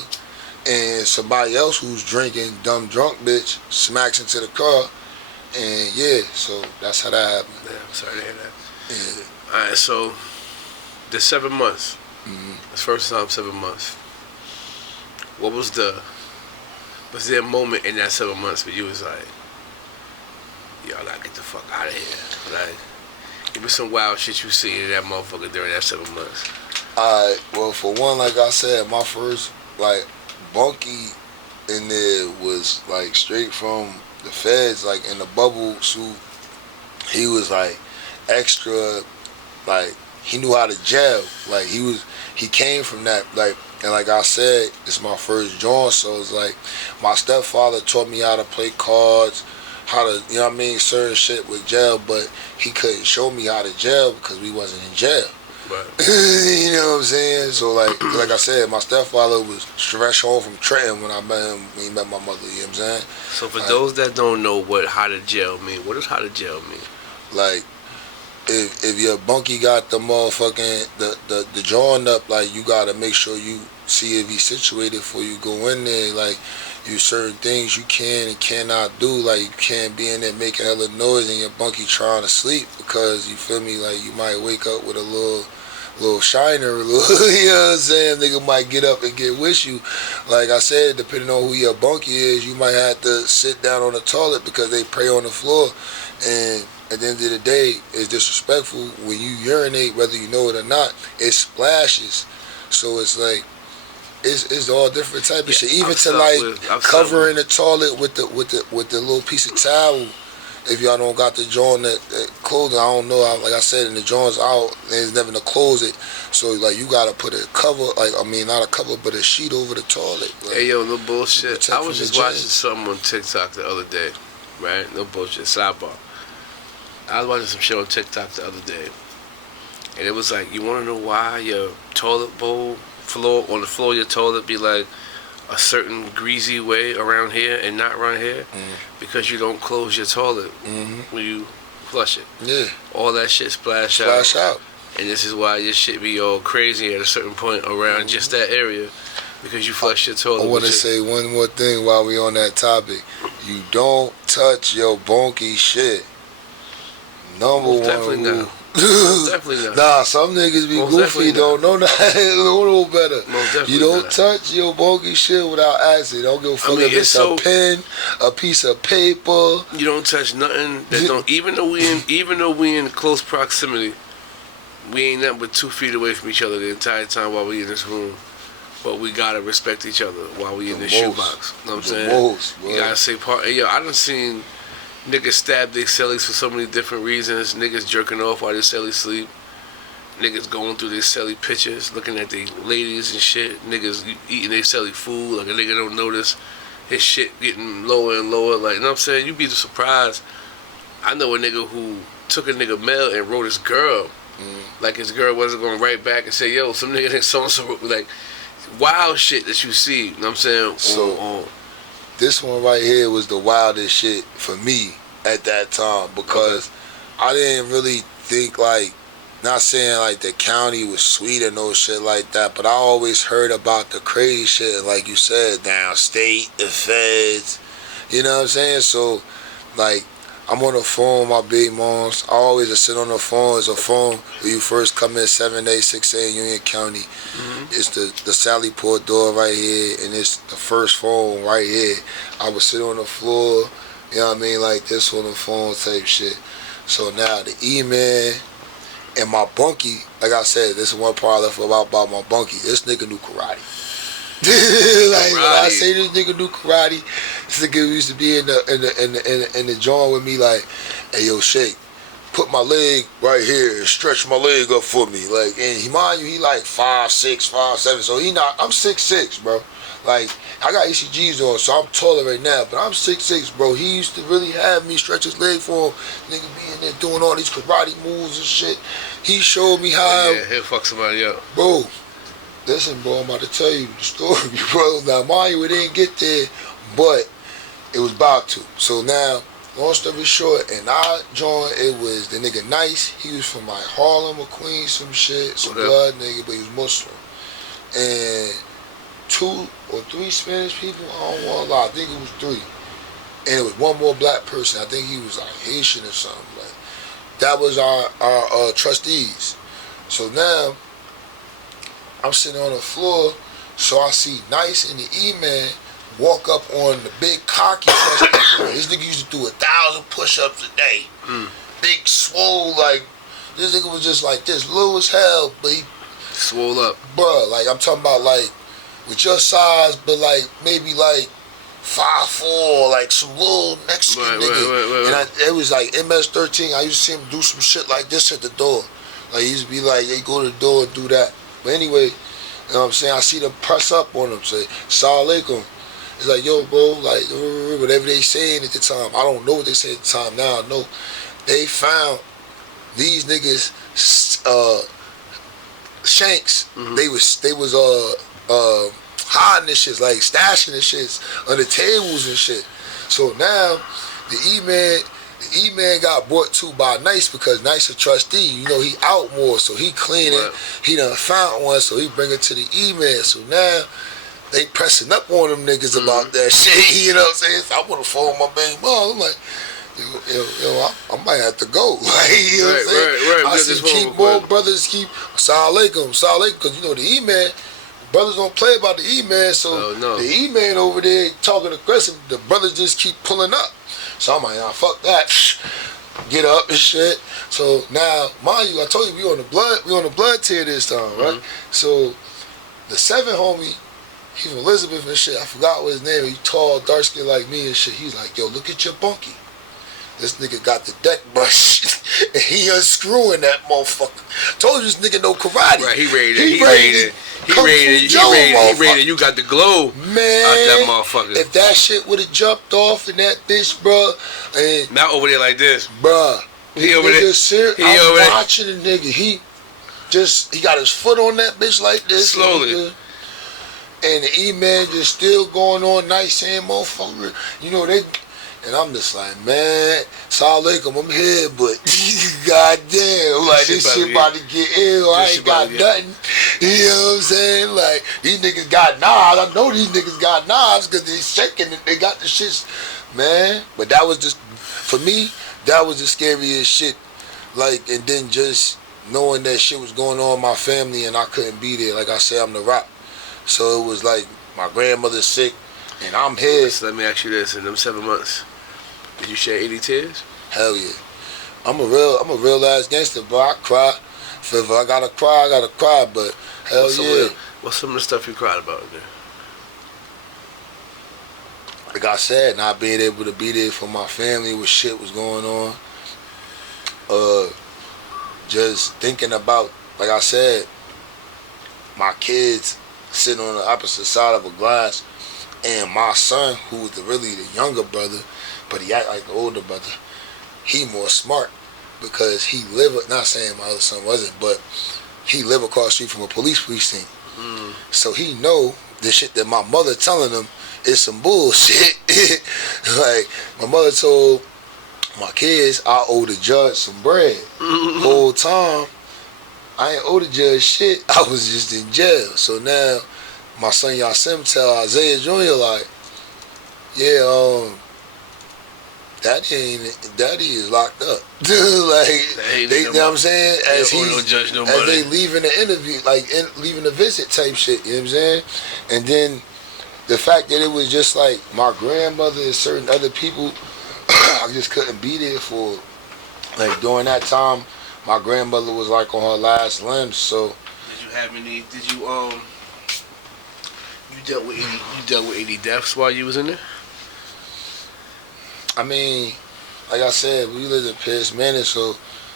and somebody else who's drinking, dumb drunk bitch, smacks into the car, and yeah, so that's how that happened. Yeah, I'm sorry to hear that. Yeah. Alright, so the 7 months. Mm-hmm. The first time 7 months. What was there a moment in that 7 months where you was like, yo, I gotta get the fuck out of here? Like, give me some wild shit you seen in that motherfucker during that 7 months. Alright, well, for one, like I said, my first, like, bunkie in there was, like, straight from the feds, like, in the bubble suit. He was, like, extra, like, he knew how to jail. Like, he came from that, like, and like I said, it's my first joint, so it's like, my stepfather taught me how to play cards, how to, you know what I mean, certain shit with jail, but he couldn't show me how to jail because we wasn't in jail. Right. You know what I'm saying? So like I said, my stepfather was fresh home from Trenton when I met him, when he met my mother, you know what I'm saying? So for those that don't know what how to jail mean, what does how to jail mean? Like, if your bunkie got the motherfucking, the drawing up, like, you gotta make sure you see if he's situated before you go in there. Like, you certain things you can and cannot do. Like, you can't be in there making hella noise and your bunkie trying to sleep, because, you feel me, like, you might wake up with a little shiner, a little, you know what I'm saying? Nigga might get up and get with you. Like I said, depending on who your bunkie is, you might have to sit down on the toilet because they pray on the floor. And at the end of the day, it's disrespectful when you urinate, whether you know it or not. It splashes, so it's like it's all different type of shit. Even to like covering the toilet with the little piece of towel. If y'all don't got the joint that clothing, I don't know. Like I said, and the joint's out, there's never to close it. So like you gotta put a cover, like I mean not a cover, but a sheet over the toilet. Like, hey yo, no bullshit. I was just watching germs. something on TikTok the other day, right? No bullshit. Sidebar. I was watching some shit on TikTok the other day, and it was like, you want to know why your toilet bowl floor, on the floor of your toilet be like a certain greasy way around here and not around here? Because you don't close your toilet when you flush it. Yeah. All that shit splash out. And this is why your shit be all crazy at a certain point around just that area, because you flush your toilet. I want to say one more thing while we on that topic. You don't touch your bunkie shit. Number Most one definitely rule. not. Most definitely not. Nah, some niggas be Most goofy, don't know that. Know better. Most definitely You don't not. touch your bunkie shit without acid. Don't give a fuck if it's so, a pen, a piece of paper. You don't touch nothing that don't. Even though we in close proximity, we ain't nothing but 2 feet away from each other the entire time while we in this room. But we gotta respect each other while we in the shoebox. You know what I'm saying? You gotta say part. Hey, yo, I done seen niggas stab their cellies for so many different reasons. Niggas jerking off while their cellies sleep. Niggas going through their celly pictures, looking at their ladies and shit. Niggas eating their celly food like a nigga don't notice his shit getting lower and lower. Like, you know what I'm saying? You'd be surprised. I know a nigga who took a nigga mail and wrote his girl. Like his girl wasn't going to write back and say, yo, some nigga that so-and-so, like, wild shit that you see. You know what I'm saying? So, this one right here was the wildest shit for me at that time, because I didn't really think, like, not saying like the county was sweet or no shit like that, but I always heard about the crazy shit, like you said, downstate, the feds, you know what I'm saying? So, like, I'm on the phone with my big moms. I always just sit on the phone. It's a phone when you first come in, 7A, in Union County. It's the Sally Port door right here, and it's the first phone right here. I would sit on the floor, you know what I mean, like this on the phone type shit. So now the email and my bunkie, like I said, this is one part I left about my bunkie. This nigga knew karate. Like when I say this nigga do karate, this nigga used to be in the joint with me like, hey yo Shake, put my leg right here and stretch my leg up for me. Like, and he mind you, he like 5'6", 5'7", so he not, I'm 6'6", bro. Like, I got ECGs on, so I'm taller right now, but I'm 6'6", bro. He used to really have me stretch his leg for him. Nigga be in there doing all these karate moves and shit. He showed me how. Yeah, he'll fuck somebody up. Bro, listen, bro, I'm about to tell you the story, bro. Now, mind you, it didn't get there, but it was about to. So now, long story short, and I joined, it was the nigga Nice. He was from like Harlem or Queens, some shit, some blood nigga, but he was Muslim. And 2 or 3 Spanish people, I don't want to lie, I think it was 3. And it was one more black person. I think he was like Haitian or something. Like that was our trustees. So now I'm sitting on the floor, so I see Nice and the E-Man walk up on the big cocky trustee. This nigga used to do 1,000 push-ups a day. Big swole, like this nigga was just like this, low as hell, but he swole up. Bruh, like I'm talking about like with your size, but like maybe like 5'4", like some little Mexican nigga. And it was like MS-13. I used to see him do some shit like this at the door. Like he used to be like, they go to the door and do that. But anyway, you know what I'm saying? I see them press up on him, say, Assalamu alaikum. It's like, yo, bro, like whatever they saying at the time. I don't know what they say at the time. Now I know. They found these niggas shanks. They was hiding this shit, like stashing this shit under tables and shit. So now the E-Man got brought to by Nice because Nice a trustee. You know, he out more, so he clean it. He done found one, so he bring it to the E-Man. So now they pressing up on them niggas about that shit. You know what I'm saying? So I want to phone my baby mom. I'm like, yo, I might have to go. Like, you know what I'm saying? I see keep more brothers keep Assalamu alaikum, because you know the E-Man. Brothers don't play about the E-Man, so the E-Man over there talking aggressive, the brothers just keep pulling up. So I'm like, nah, fuck that. Get up and shit. So now, mind you, I told you we on the blood tier this time, right? So the 7 homie, he from Elizabeth and shit, I forgot what his name is. He tall, dark skin like me and shit. He's like, yo, look at your bunkie. This nigga got the deck brush and he unscrewing that motherfucker. Told you this nigga know karate. Right, he rated. You got the glow, man, out that motherfucker. If that shit would have jumped off in that bitch, bro, and not over there like this, bruh. He over there. I'm watching the nigga. He got his foot on that bitch like this slowly. And the E-Man just still going on nice saying motherfucker. You know they. And I'm just like, man, Assalamu alaikum, I'm here, but goddamn, like this shit about to get ill. I ain't got nothing. You know what I'm saying? Like these niggas got knives. I know these niggas got knives because they shaking it. They got the shits, man. But that was just for me. That was the scariest shit. Like, and then just knowing that shit was going on in my family and I couldn't be there. Like I said, I'm the rock. So it was like my grandmother's sick and I'm here. So let me ask you this: in them 7 months, did you shed any tears? Hell yeah. I'm a real ass gangster, bro. I cry. If I gotta cry, I gotta cry. But hell yeah. What's some of the stuff you cried about in there? Like I said, not being able to be there for my family when shit was going on. Just thinking about, like I said, my kids sitting on the opposite side of a glass, and my son, who was really the younger brother, but he act like the older brother, he more smart because he not saying my other son wasn't, but he live across the street from a police precinct. So he know the shit that my mother telling him is some bullshit. Like, my mother told my kids I owe the judge some bread. Whole time, I ain't owe the judge shit. I was just in jail. So now, my son Yasim tell Isaiah Jr. like, yeah, Daddy is locked up. Like, they you know what I'm saying? As they leaving the interview, like leaving the visit type shit, you know what I'm saying? And then the fact that it was just like my grandmother and certain other people, I just couldn't be there for. Like during that time, my grandmother was like on her last limbs. So did you have any? Did you you dealt with any deaths while you was in there? I mean, like I said, we lived in Pierce Manor, so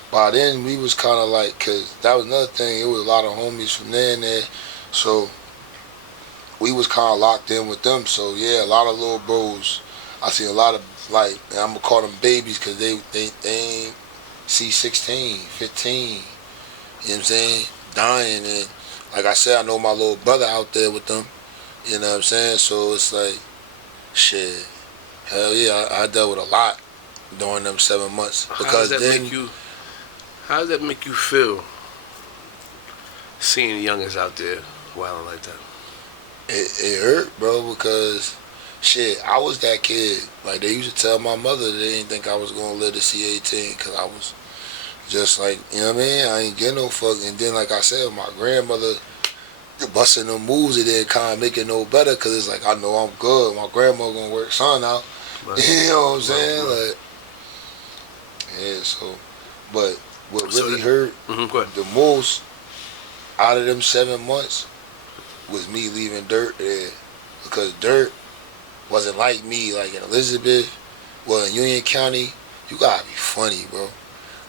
by then we was kind of like, cause that was another thing. It was a lot of homies from there and there, so we was kind of locked in with them. So yeah, a lot of little bros. I see a lot of like, and I'm gonna call them babies, cause they ain't see 16, 15. You know what I'm saying? Dying, and like I said, I know my little brother out there with them. You know what I'm saying? So it's like, shit. Hell yeah, I dealt with a lot. during them 7 months. How Because does that then make you? How does that make you feel? Seeing youngins out there wilding like that. it hurt, bro, because shit, I was that kid. Like, they used to tell my mother they didn't think I was gonna live to see 18 because I was just like, you know what I mean? I ain't get no fuck. And then, like I said, my grandmother busting them moves, it didn't kind of make it no better because it's like, I know I'm good. My grandma gonna work son out. Right. You know what I'm saying? Right. Like, yeah, so, but what So really that- hurt Go ahead. the most out of them 7 months was me leaving Dirt there, because Dirt wasn't like me. Like in Elizabeth, well, in Union County, you gotta be funny, bro.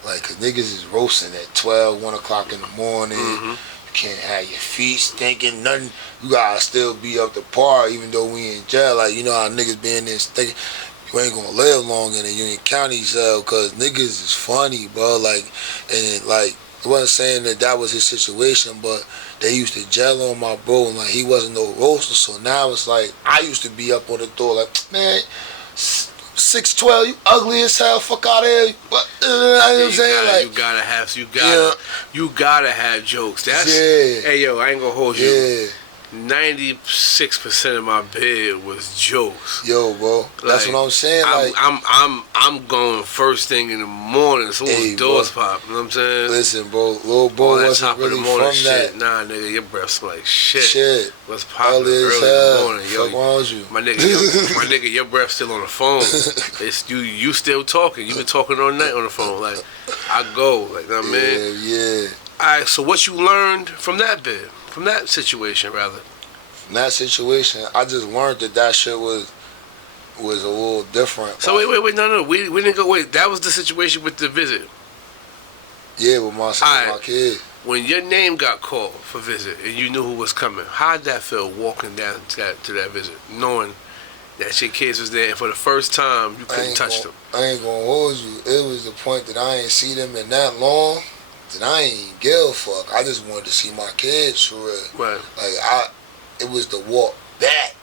Like, cause niggas is roasting at 12, 1 o'clock in the morning. Mm-hmm. You can't have your feet stinking, nothing. You gotta still be up to par, even though we in jail. Like, you know how niggas be in there stinking. You ain't gonna live long in the Union County cell, cause niggas is funny, bro. Like, and it, like, I wasn't saying that was his situation, but they used to gel on my bro, and like, he wasn't no roaster. So now it's like, I used to be up on the door like, man, 6'12", you ugly as hell, fuck out of here. What, you know what I'm saying? You gotta have jokes. That's Yeah. Hey yo, I ain't gonna hold you. Yeah. 96% of my bed was jokes. Yo, bro, that's Like, what I'm saying. Like, I'm going first thing in the morning. So Hey, the doors bro. pop. You know what I'm saying? listen, bro, little bro All that wasn't top of really the morning from shit. that Nah, nigga, your breath smell like shit. shit. What's popping Early as early in the hell. morning? Yo, Fuck wrong with you? my nigga, your breath still on the phone. It's you still talking. You been talking all night on the phone. Like, I go, like, you know what I mean? Yeah. All right, so what you learned from that bit, from that situation, rather? In that situation, I just learned that shit was a little different. So wait, no, we didn't go. Wait, that was the situation with the visit. Yeah, with my son, my kid. When your name got called for visit and you knew who was coming, how'd that feel walking down to that visit, knowing that your kids was there and for the first time you couldn't touch them? I ain't gonna hold you. It was the point that I ain't see them in that long that I ain't give a fuck. I just wanted to see my kids for real. Right. Like, it was the walk back.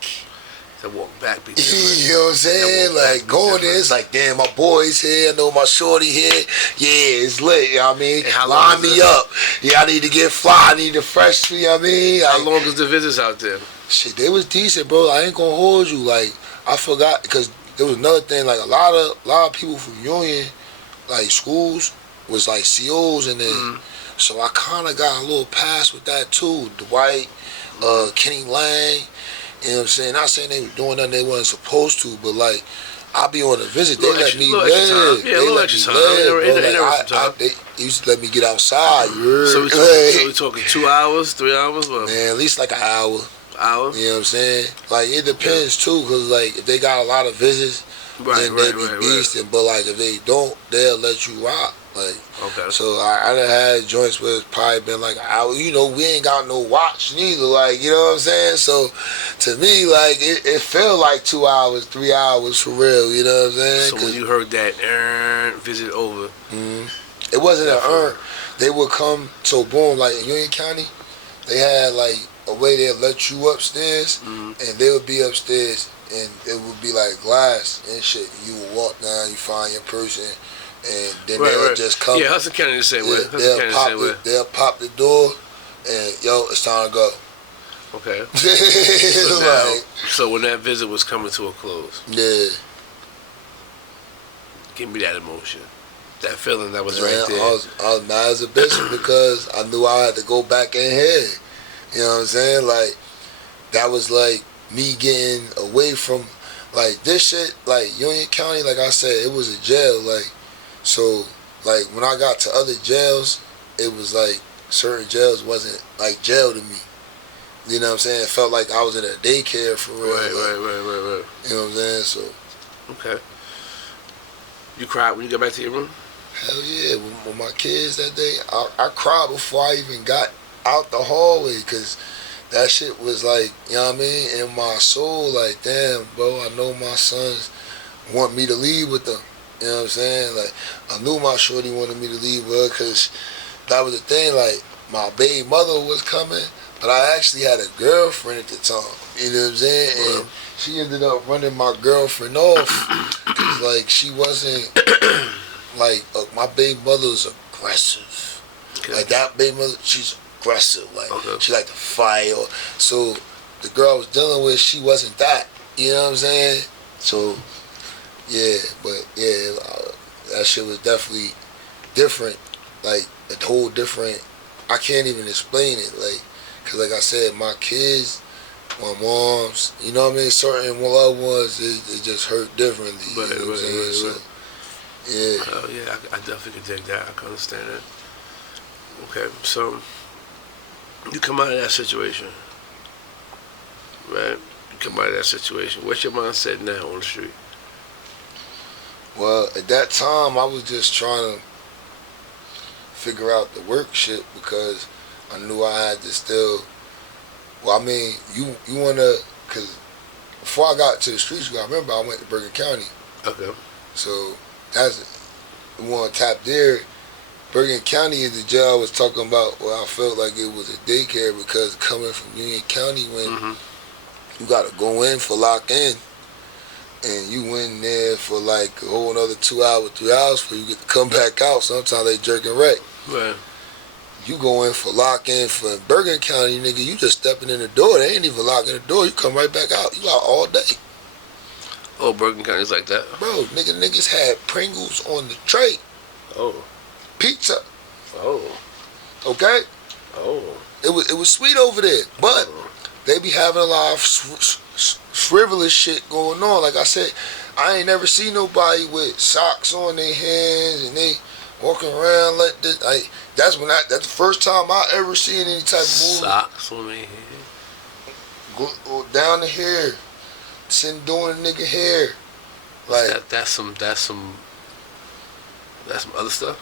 To walk back be different. You know what I'm saying? Like, going there, it's like, damn, my boy's here. I know my shorty here. Yeah, it's lit. You know what I mean? Line me up. Yeah, I need to get fly. I need the fresh. You know what I mean? How long is the visits out there? Shit, they was decent, bro. I ain't gonna hold you. Like, I forgot, because there was another thing. Like, a lot of people from Union, like, schools was like COs in there. So I kind of got a little pass with that too. Dwight, Kenny Lang, you know what I'm saying? Not saying they were doing nothing they wasn't supposed to, but like, I'll be on a visit. They let me live. Yeah, a little extra time. They used to let me get outside. So we talking 2 hours, 3 hours? What? Man, at least like an hour. Hour? You know what I'm saying? Like, it depends too, because like, if they got a lot of visits, then they be beasting. But like, if they don't, they'll let you rock. Like, okay. So I done had joints where it's probably been like an hour. You know, we ain't got no watch neither. Like, you know what I'm saying? So to me, like, it felt like 2 hours, 3 hours for real. You know what I'm saying? So when you heard that visit over, it wasn't an They would come. So boom, like in Union County, they had like a way they'd let you upstairs, and they would be upstairs, and it would be like glass and shit. You would walk down, you find your person. And then they'll just come. Yeah, Hudson County the same way. They'll pop the door, and yo, it's time to go. Okay. Like, so when that visit was coming to a close, yeah, give me that emotion, that feeling that was man, right there. I was mad as a bitch because I knew I had to go back in here. You know what I'm saying? Like, that was like me getting away from like this shit. Like Union County, like I said, it was a jail. Like. So, like, when I got to other jails, it was like certain jails wasn't like jail to me. You know what I'm saying? It felt like I was in a daycare for real. Right. You know what I'm saying? So. Okay. You cried when you got back to your room? Hell yeah. With my kids that day, I cried before I even got out the hallway, because that shit was like, you know what I mean, in my soul, like, damn, bro, I know my sons want me to leave with them. You know what I'm saying? Like, I knew my shorty wanted me to leave with her, because that was the thing. Like, my baby mother was coming, but I actually had a girlfriend at the time. You know what I'm saying? And she ended up running my girlfriend off, because, like, she wasn't like my baby mother was aggressive. Okay. Like that baby mother, she's aggressive. Like Okay. she like to fight. So the girl I was dealing with, she wasn't that. You know what I'm saying? So yeah, but yeah, that shit was definitely different. Like a whole different. I can't even explain it. Like, cause like I said, my kids, my moms, you know what I mean. Certain loved ones, it just hurt differently. Right, You know what I'm saying? So, yeah. Oh yeah, I definitely can dig that. I can understand that. Okay, so you come out of that situation, right? You come out of that situation. What's your mindset now on the street? Well, at that time, I was just trying to figure out the work shit because I knew I had to still. Well, I mean, you wanna, cause before I got to the streets, you gotta remember I went to Bergen County. Okay. So that's the one tap there. Bergen County is the jail I was talking about. Well, I felt like it was a daycare because coming from Union County, when you gotta go in for lock in, and you in there for like a whole another 2 hours, 3 hours before you get to come back out. Sometimes they jerking wreck. Right. You go in for lock in for Bergen County, nigga. You just stepping in the door. They ain't even locking the door. You come right back out. You out all day. Oh, Bergen County's like that. Bro, niggas had Pringles on the tray. Oh. Pizza. Oh. Okay? Oh. It was sweet over there. But they be having a lot of frivolous shit going on. Like I said, I ain't never seen nobody with socks on their hands and they walking around like this. That's the first time I ever seen any type of movie. Socks on their head. Go down the hair, sitting doing a nigga hair. Like That's some other stuff.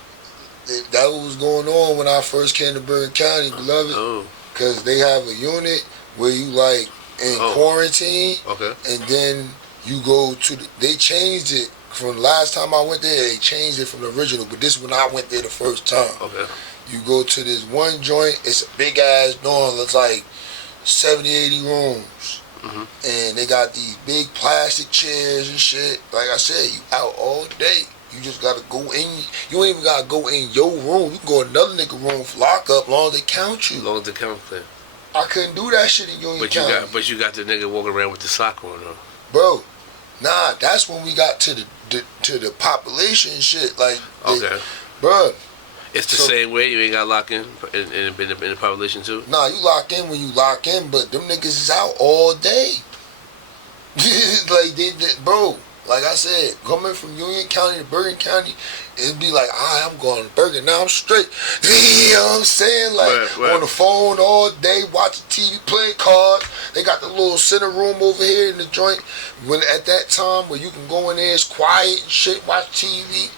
that was going on when I first came to Bergen County, beloved. Oh. Cause they have a unit where you like in quarantine. Okay. And then you go to they changed it from the last time I went there. They changed it from the original, but this is when I went there the first time. Okay. You go to this one joint. It's a big ass dorm. It's like 70, 80 rooms. And they got these big plastic chairs and shit. Like I said, you out all day. You just gotta go in. You ain't even gotta go in your room. You can go in another nigga room for lockup, long as they count you. Long as they count clear. I couldn't do that shit in Union County. But you got the nigga walking around with the sock on, though. Bro, nah, that's when we got to the population and shit. Like, Okay. Bro. It's the same way. You ain't got to lock in the population too. Nah, you lock in when you lock in, but them niggas is out all day. Like bro. Like I said, coming from Union County to Bergen County, it'd be like, I'm going to Bergen, now I'm straight. You know what I'm saying? Like, right. On the phone all day, watching TV, playing cards. They got the little center room over here in the joint. When at that time, where you can go in there, it's quiet and shit, watch TV.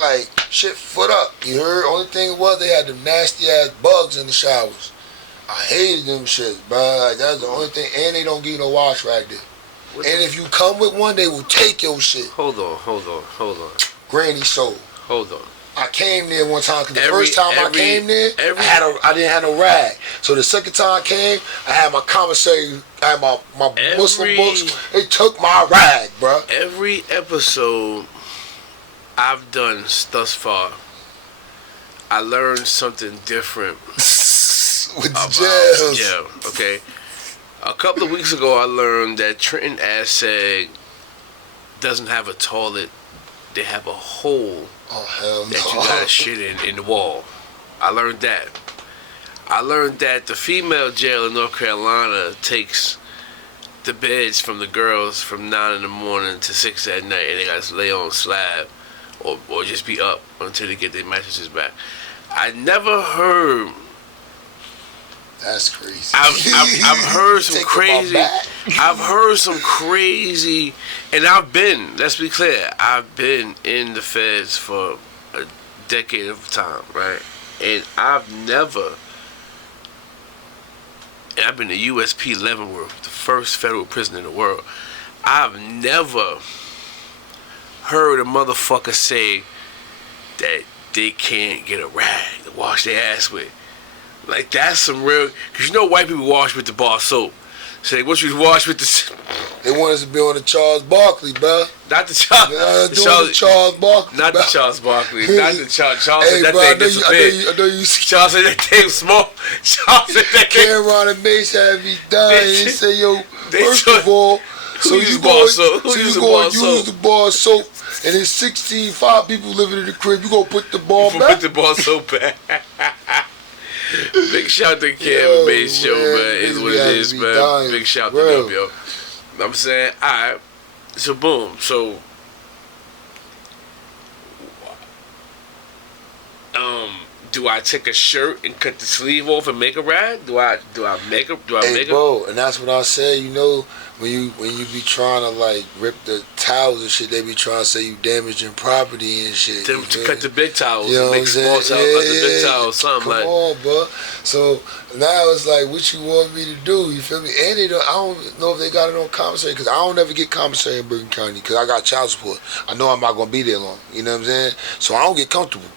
Like, shit foot up. You heard? Only thing was, they had them nasty-ass bugs in the showers. I hated them shit, bro. Like, that's the only thing. And they don't give you no wash rag there. And if you come with one, they will take your shit. Hold on. Granny soul. Hold on. I came there one time because the first time I came there, I didn't have no rag. So the second time I came, I had my commissary, I had my Muslim books. They took my rag, bro. Every episode I've done thus far, I learned something different with about the jail. Okay. A couple of weeks ago, I learned that Trenton Asseg doesn't have a toilet. They have a hole that you gotta shit in the wall. I learned that. I learned that the female jail in North Carolina takes the beds from the girls from 9 in the morning to 6 at night, and they gotta lay on a slab or just be up until they get their mattresses back. I never heard. That's crazy. I've heard some crazy. I've heard some crazy, and I've been. Let's be clear. I've been in the feds for a decade of time, right? And I've never. And I've been to USP Leavenworth, the first federal prison in the world. I've never heard a motherfucker say that they can't get a rag to wash their ass with. Like, that's some real, because you know white people wash with the bar soap. Say, what you watch with the... They want us to be on the Charles Barkley, bro. Not the Charles... The Charles Barkley. Not the Charles Barkley. Not the Charles. Charles Hey, said bro, that thing disappeared. I know you see Charles said that thing small. Charles said that thing... Cameron and Mace have me dying. He say, yo, first of all, so you going to use the bar soap, and there's 5 people living in the crib. You gonna put the ball back? Put the ball soap back. Big shout to Cam and Mace show, man. Is what it is, man. Dying, Big shout to them, yo. I'm saying, alright. So boom. So do I take a shirt and cut the sleeve off and make a rag? Do I make a bro, and that's what I said, you know, when you be trying to like rip the towels and shit, they be trying to say you damaging property and shit. To cut the big towels, you know, make small towels, the big towels, something Come like. Come on, bro. So now it's like, what you want me to do? You feel me? And I don't know if they got it on commissary, because I don't ever get commissary in Bergen County, because I got child support. I know I'm not gonna be there long. You know what I'm saying? So I don't get comfortable.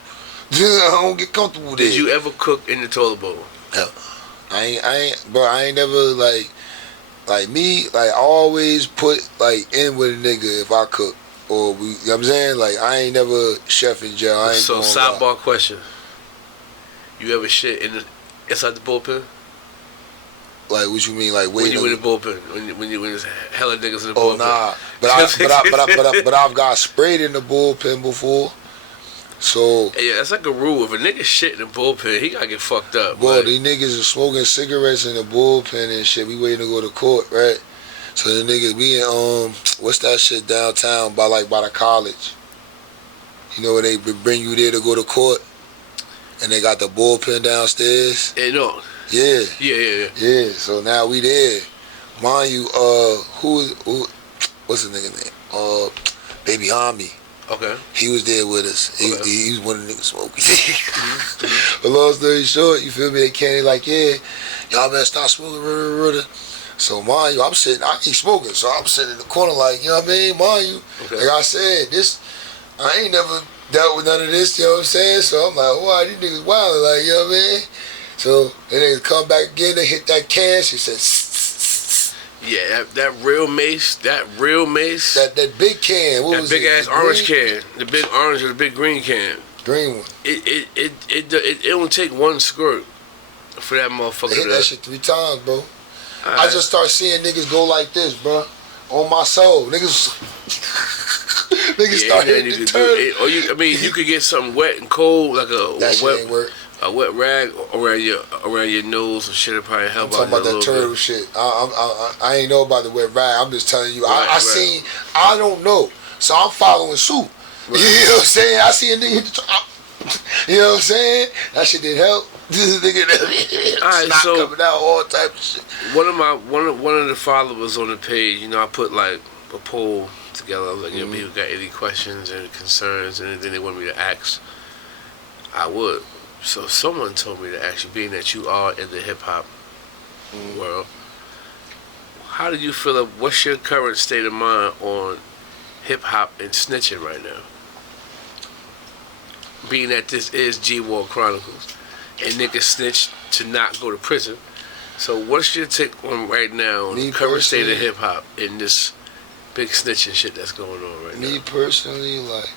I don't get comfortable there. Did you ever cook in the toilet bowl? Hell, I ain't never like me. Like I always put like in with a nigga if I cook, or we. You know what I'm saying? Like I ain't never chef in jail. I ain't. So sidebar question: you ever shit inside the bullpen? Like what you mean? Like when you in the bullpen? When there's hella niggas in the bullpen? Oh nah, but I've got sprayed in the bullpen before. So yeah, that's like a rule. If a nigga shit in the bullpen, he gotta get fucked up. Boy, like, these niggas are smoking cigarettes in the bullpen and shit. We waiting to go to court, right? So the niggas, we in what's that shit downtown by the college? You know where they bring you there to go to court, and they got the bullpen downstairs. No. Yeah. Yeah. So now we there, mind you. What's the nigga name? Baby Homie. Okay. He was there with us. He was one of the niggas smoking. But long story short, you feel me? They came like, yeah, y'all better stop smoking. So mind you, I ain't smoking, so I'm sitting in the corner like, you know what I mean? Mind you, like I said, I ain't never dealt with none of this, you know what I'm saying? So I'm like, wow, these niggas wildin', like, you know what I mean? So then they come back again, they hit that cash, he said, yeah, that real mace. That big can. What was big it? Ass orange can. The big orange or the big green can. Green one. It don't take one squirt for that motherfucker. They hit that shit 3 times, bro. I just start seeing niggas go like this, bro. On my soul, niggas start hitting the turn. Or you could get something wet and cold, like that shit ain't work. A wet rag around your nose and shit. It probably help. I'm talking about that turtle shit. I ain't know about the wet rag. I'm just telling you. I don't know. So I'm following suit. Right. You know what I'm saying? I see a nigga hit the you know what I'm saying? That shit didn't help. This nigga snot coming out, all type of shit. One of the followers on the page, you know, I put like a poll together. I was like, people got any questions and concerns, and anything they want me to ask, I would. So someone told me to ask you, being that you are in the hip hop world, how do you feel? What's your current state of mind on hip hop and snitching right now? Being that this is G-War Chronicles, and niggas snitch to not go to prison. So what's your take on right now on the current state of hip hop in this big snitching shit that's going on right now? Me personally, like,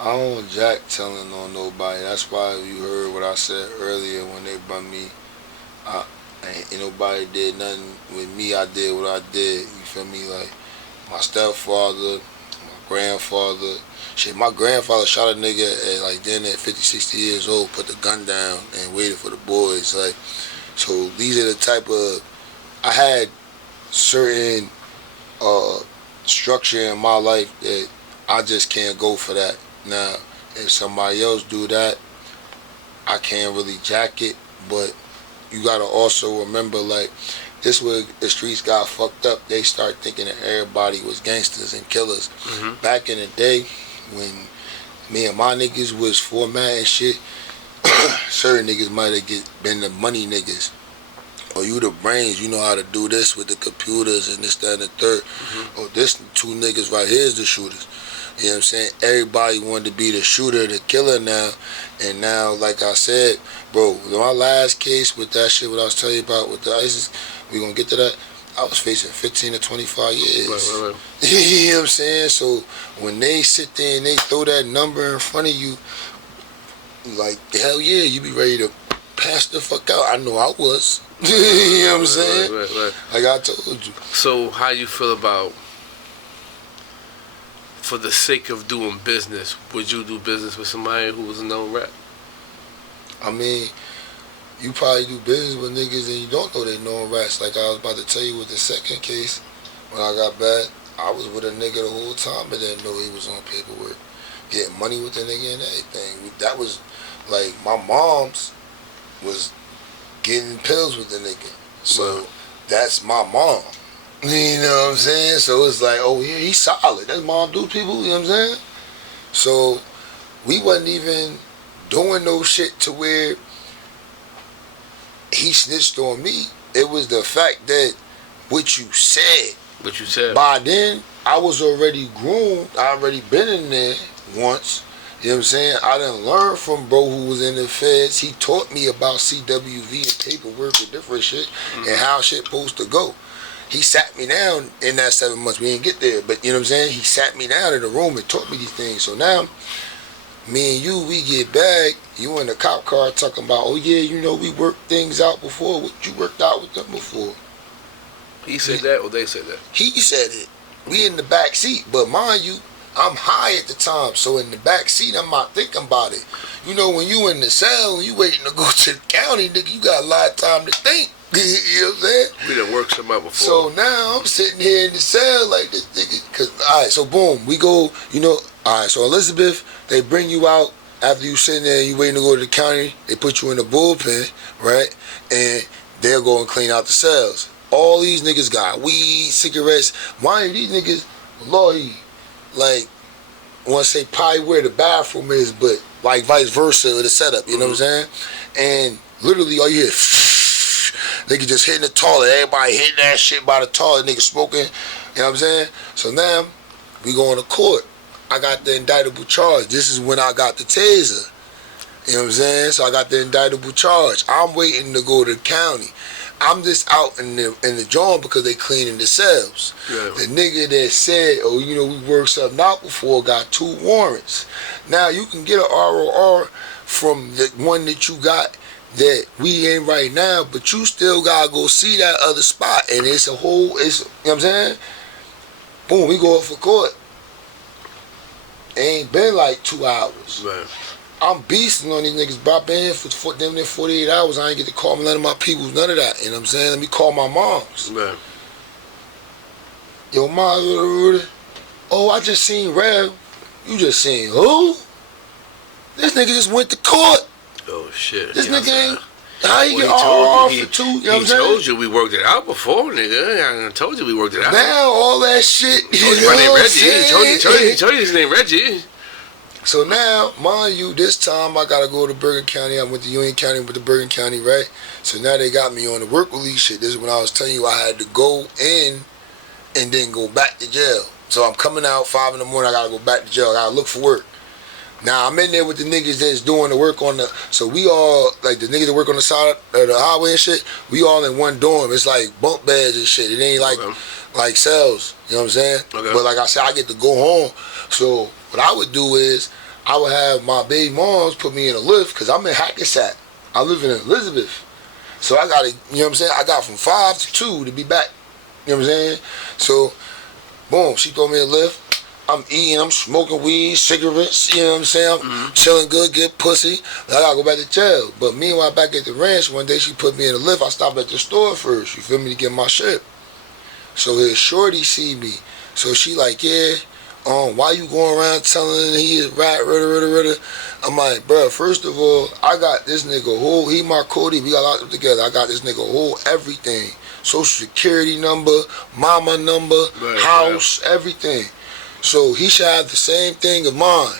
I don't jack telling on nobody. That's why you heard what I said earlier when they brought me. Ain't nobody did nothing with me. I did what I did. You feel me? Like my stepfather, my grandfather. Shit, my grandfather shot a nigga at like then at 50, 60 years old, put the gun down and waited for the boys. Like, so these are the type of, I had certain structure in my life that I just can't go for that. Now, if somebody else do that, I can't really jack it, but you gotta also remember, like, this where the streets got fucked up. They start thinking that everybody was gangsters and killers. Back in the day, when me and my niggas was formatting shit, certain niggas might have been the money niggas. Or you the brains, you know how to do this with the computers and this, that, and the third. Or this 2 niggas right here is the shooters. You know what I'm saying? Everybody wanted to be the shooter, the killer now. And now, like I said, bro, my last case with that shit, what I was telling you about with the ISIS, we gonna get to that. I was facing 15 to 25 years. Right. You know what I'm saying? So when they sit there and they throw that number in front of you, like, hell yeah, you be ready to pass the fuck out. I know I was. You know what I'm saying? Right. Like I told you. So how you feel about, for the sake of doing business, would you do business with somebody who was a known rap? I mean, you probably do business with niggas and you don't know they known rats. Like I was about to tell you with the second case, when I got back, I was with a nigga the whole time but didn't know he was on paperwork. Getting money with the nigga and everything. That was like my mom's was getting pills with the nigga. So that's my mom. You know what I'm saying? So it's like, oh yeah, he's solid. That's mom do people, you know what I'm saying? So we wasn't even doing no shit to where he snitched on me. It was the fact that what you said. What you said. By then, I was already groomed. I already been in there once. You know what I'm saying? I done learned from bro who was in the feds. He taught me about CWV and paperwork and different shit and how shit supposed to go. He sat me down in that 7 months. We didn't get there, but you know what I'm saying? He sat me down in the room and taught me these things. So now, me and you, we get back. You in the cop car talking about, oh yeah, you know, we worked things out before. What you worked out with them before? He said that or they said that? He said it. We in the back seat, but mind you, I'm high at the time, so in the back seat, I'm not thinking about it. You know, when you in the cell, you waiting to go to the county, nigga, you got a lot of time to think. You know what I'm saying? We done worked some out before. So now I'm sitting here in the cell like this nigga. Cause alright, so boom, we go. You know, alright. So Elizabeth, they bring you out after you sitting there. And you waiting to go to the county. They put you in the bullpen, right? And they'll go and clean out the cells. All these niggas got weed, cigarettes. Mind you, these niggas, Lord, like, I want to say probably where the bathroom is, but like vice versa of the setup, you know what I'm saying? And literally all you hear, nigga just hitting the toilet, everybody hitting that shit by the toilet, nigga smoking, you know what I'm saying? So now, we going to court. I got the indictable charge. This is when I got the taser, you know what I'm saying? So I got the indictable charge. I'm waiting to go to the county. I'm just out in the joint because they cleaning the cells. Yeah. The nigga that said, oh, you know, we worked something out before got 2 warrants. Now, you can get an ROR from the one that you got that we in right now, but you still gotta go see that other spot. And it's a whole, you know what I'm saying? Boom, we go up for court. It ain't been like 2 hours. Right. I'm beasting on these niggas, bro. I've been here for damn near 48 hours. I ain't get to call none of my peoples, none of that. You know what I'm saying? Let me call my moms. Right. Yo, mom, oh, I just seen Rev. You just seen who? This nigga just went to court. Oh, shit. This yeah, nigga ain't. How you get told for 2? You know what I'm he saying? told you we worked it out before, nigga. I told you we worked it out. Now, all that shit. He told you my name Reggie. He told you his name Reggie. So now, mind you, this time I gotta go to Bergen County. I went to Union County, went to Bergen County, right? So now they got me on the work release shit. This is when I was telling you I had to go in and then go back to jail. So I'm coming out 5 in the morning. I gotta go back to jail. I gotta look for work. Now I'm in there with the niggas that's doing the work on the. So we all like the niggas that work on the side of the highway and shit. We all in one dorm. It's like bunk beds and shit. It ain't like cells. You know what I'm saying? Okay. But like I said, I get to go home. So what I would do is I would have my baby moms put me in a lift because I'm in Hackensack. I live in Elizabeth. So I got to, you know what I'm saying? I got from 5 to 2 to be back. You know what I'm saying? So, boom, she throw me a lift. I'm eating, I'm smoking weed, cigarettes, you know what I'm saying? I'm chilling good, get pussy. I got to go back to jail. But meanwhile, back at the ranch, one day she put me in a lift. I stopped at the store first, you feel me, to get my shit. So his shorty see me. So she like, yeah, why you going around telling he is rat, I'm like, bro, first of all, I got this nigga whole, he my Cody, we got locked up together. I got this nigga whole everything. Social security number, mama number, house, everything. So he should have the same thing of mine.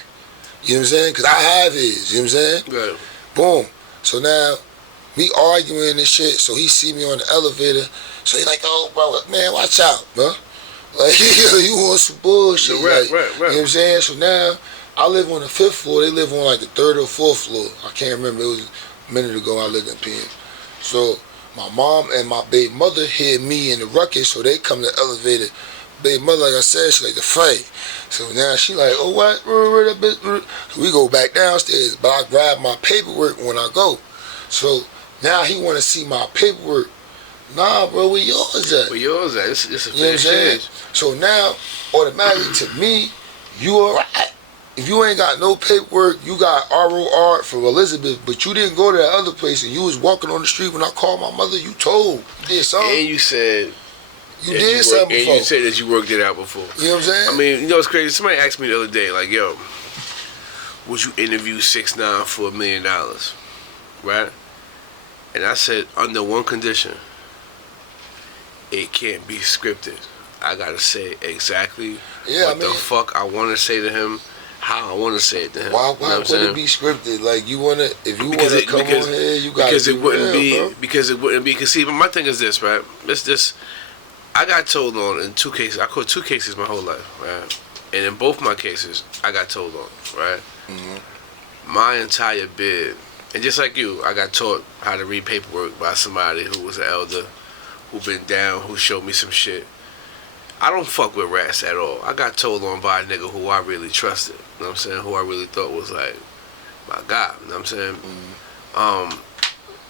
You know what I'm saying? Because I have his, you know what I'm saying? Right. Boom. So now, we arguing and shit, so he see me on the elevator. So he like, oh, bro, man, watch out, bro. Like, you want some bullshit. Right. You know what I'm saying? So now, I live on the 5th floor. They live on like the 3rd or 4th floor. I can't remember. It was a minute ago I lived in PM. So My mom and my baby mother hid me in the ruckus, so they come to the elevator. Baby mother, like I said, she like to fight. So now she like, oh what? So we go back downstairs, but I grab my paperwork when I go. So now he want to see my paperwork. Nah, bro, where yours at? Where yours at? It's a You know what I'm saying? So now, automatically to me, you alright. If you ain't got no paperwork, you got ROR for Elizabeth, but you didn't go to that other place and you was walking on the street when I called my mother, you told. You did something. And you said... You did something before. And you said that you worked it out before. You know what I'm saying? I mean, you know what's crazy? Somebody asked me the other day, like, yo, would you interview 6ix9ine for $1 million? Right? And I said, under one condition. It can't be scripted. I gotta say exactly the fuck I want to say to him, how I want to say it to him. Why would it be scripted? Like, you wanna, if you wanna come on here, you gotta because it wouldn't real, be, because it wouldn't be. Because see, but my thing is this, right? It's this. I got told on in 2 cases. I caught 2 cases my whole life, right? And in both my cases, I got told on, right? Mm-hmm. My entire bid, and just like you, I got taught how to read paperwork by somebody who was an elder, who been down, who showed me some shit. I don't fuck with rats at all. I got told on by a nigga who I really trusted. You know what I'm saying? Who I really thought was like my God. You know what I'm saying? Mm-hmm.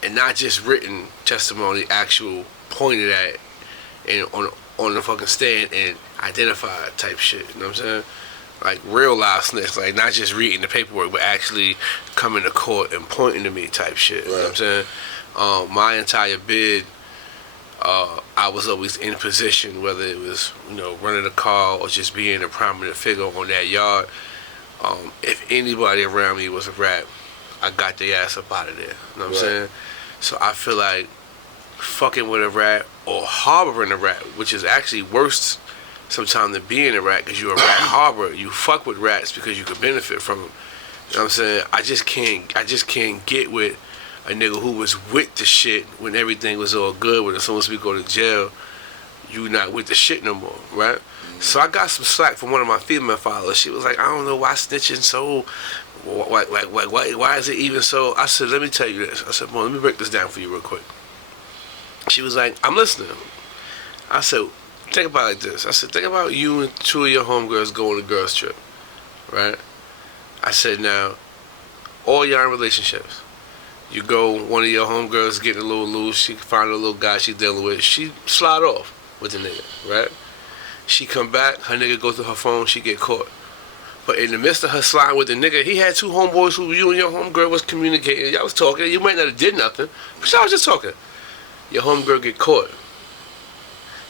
And not just written testimony, actual pointed at and on the fucking stand and identified type shit. You know what I'm saying? Like real live snitch, like not just reading the paperwork, but actually coming to court and pointing to me type shit. You know what I'm saying? My entire bid, I was always in position, whether it was, you know, running a car or just being a prominent figure on that yard. If anybody around me was a rat, I got their ass up out of there. You know what I'm saying? So I feel like fucking with a rat or harboring a rat, which is actually worse sometimes than being a rat, because you're a rat harborer. You fuck with rats because you can benefit from them. You know what I'm saying? I just can't get with a nigga who was with the shit when everything was all good. When as soon as we go to jail, you not with the shit no more, right? Mm-hmm. So I got some slack from one of my female followers. She was like, I don't know why snitching so, why is it even so? I said, let me tell you this. I said, well, let me break this down for you real quick. She was like, I'm listening. I said, think about it like this. I said, think about you and 2 of your homegirls go on a girls trip, right? I said, now, all y'all in relationships. You go, one of your homegirls getting a little loose, she find a little guy she dealing with, she slide off with the nigga, right? She come back, her nigga go through her phone, she get caught. But in the midst of her sliding with the nigga, he had 2 homeboys who you and your homegirl was communicating. Y'all was talking, you might not have did nothing, but y'all was just talking. Your homegirl get caught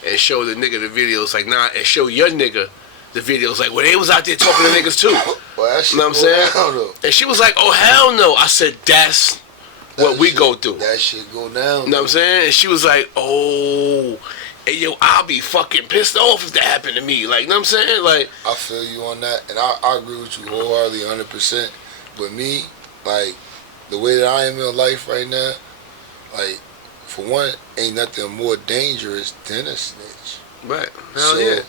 and show the nigga the videos like, nah, and show your nigga the videos like, well, they was out there talking to niggas too. Well, you know what I'm saying? And she was like, oh, hell no. I said, that's what we go through. That shit go down. You know what I'm saying? And she was like, oh, hey, yo, I'll be fucking pissed off if that happened to me. Like, you know what I'm saying? Like, I feel you on that, and I agree with you wholeheartedly, 100%. But me, like, the way that I am in life right now, like, for one, ain't nothing more dangerous than a snitch. Right. Hell yeah.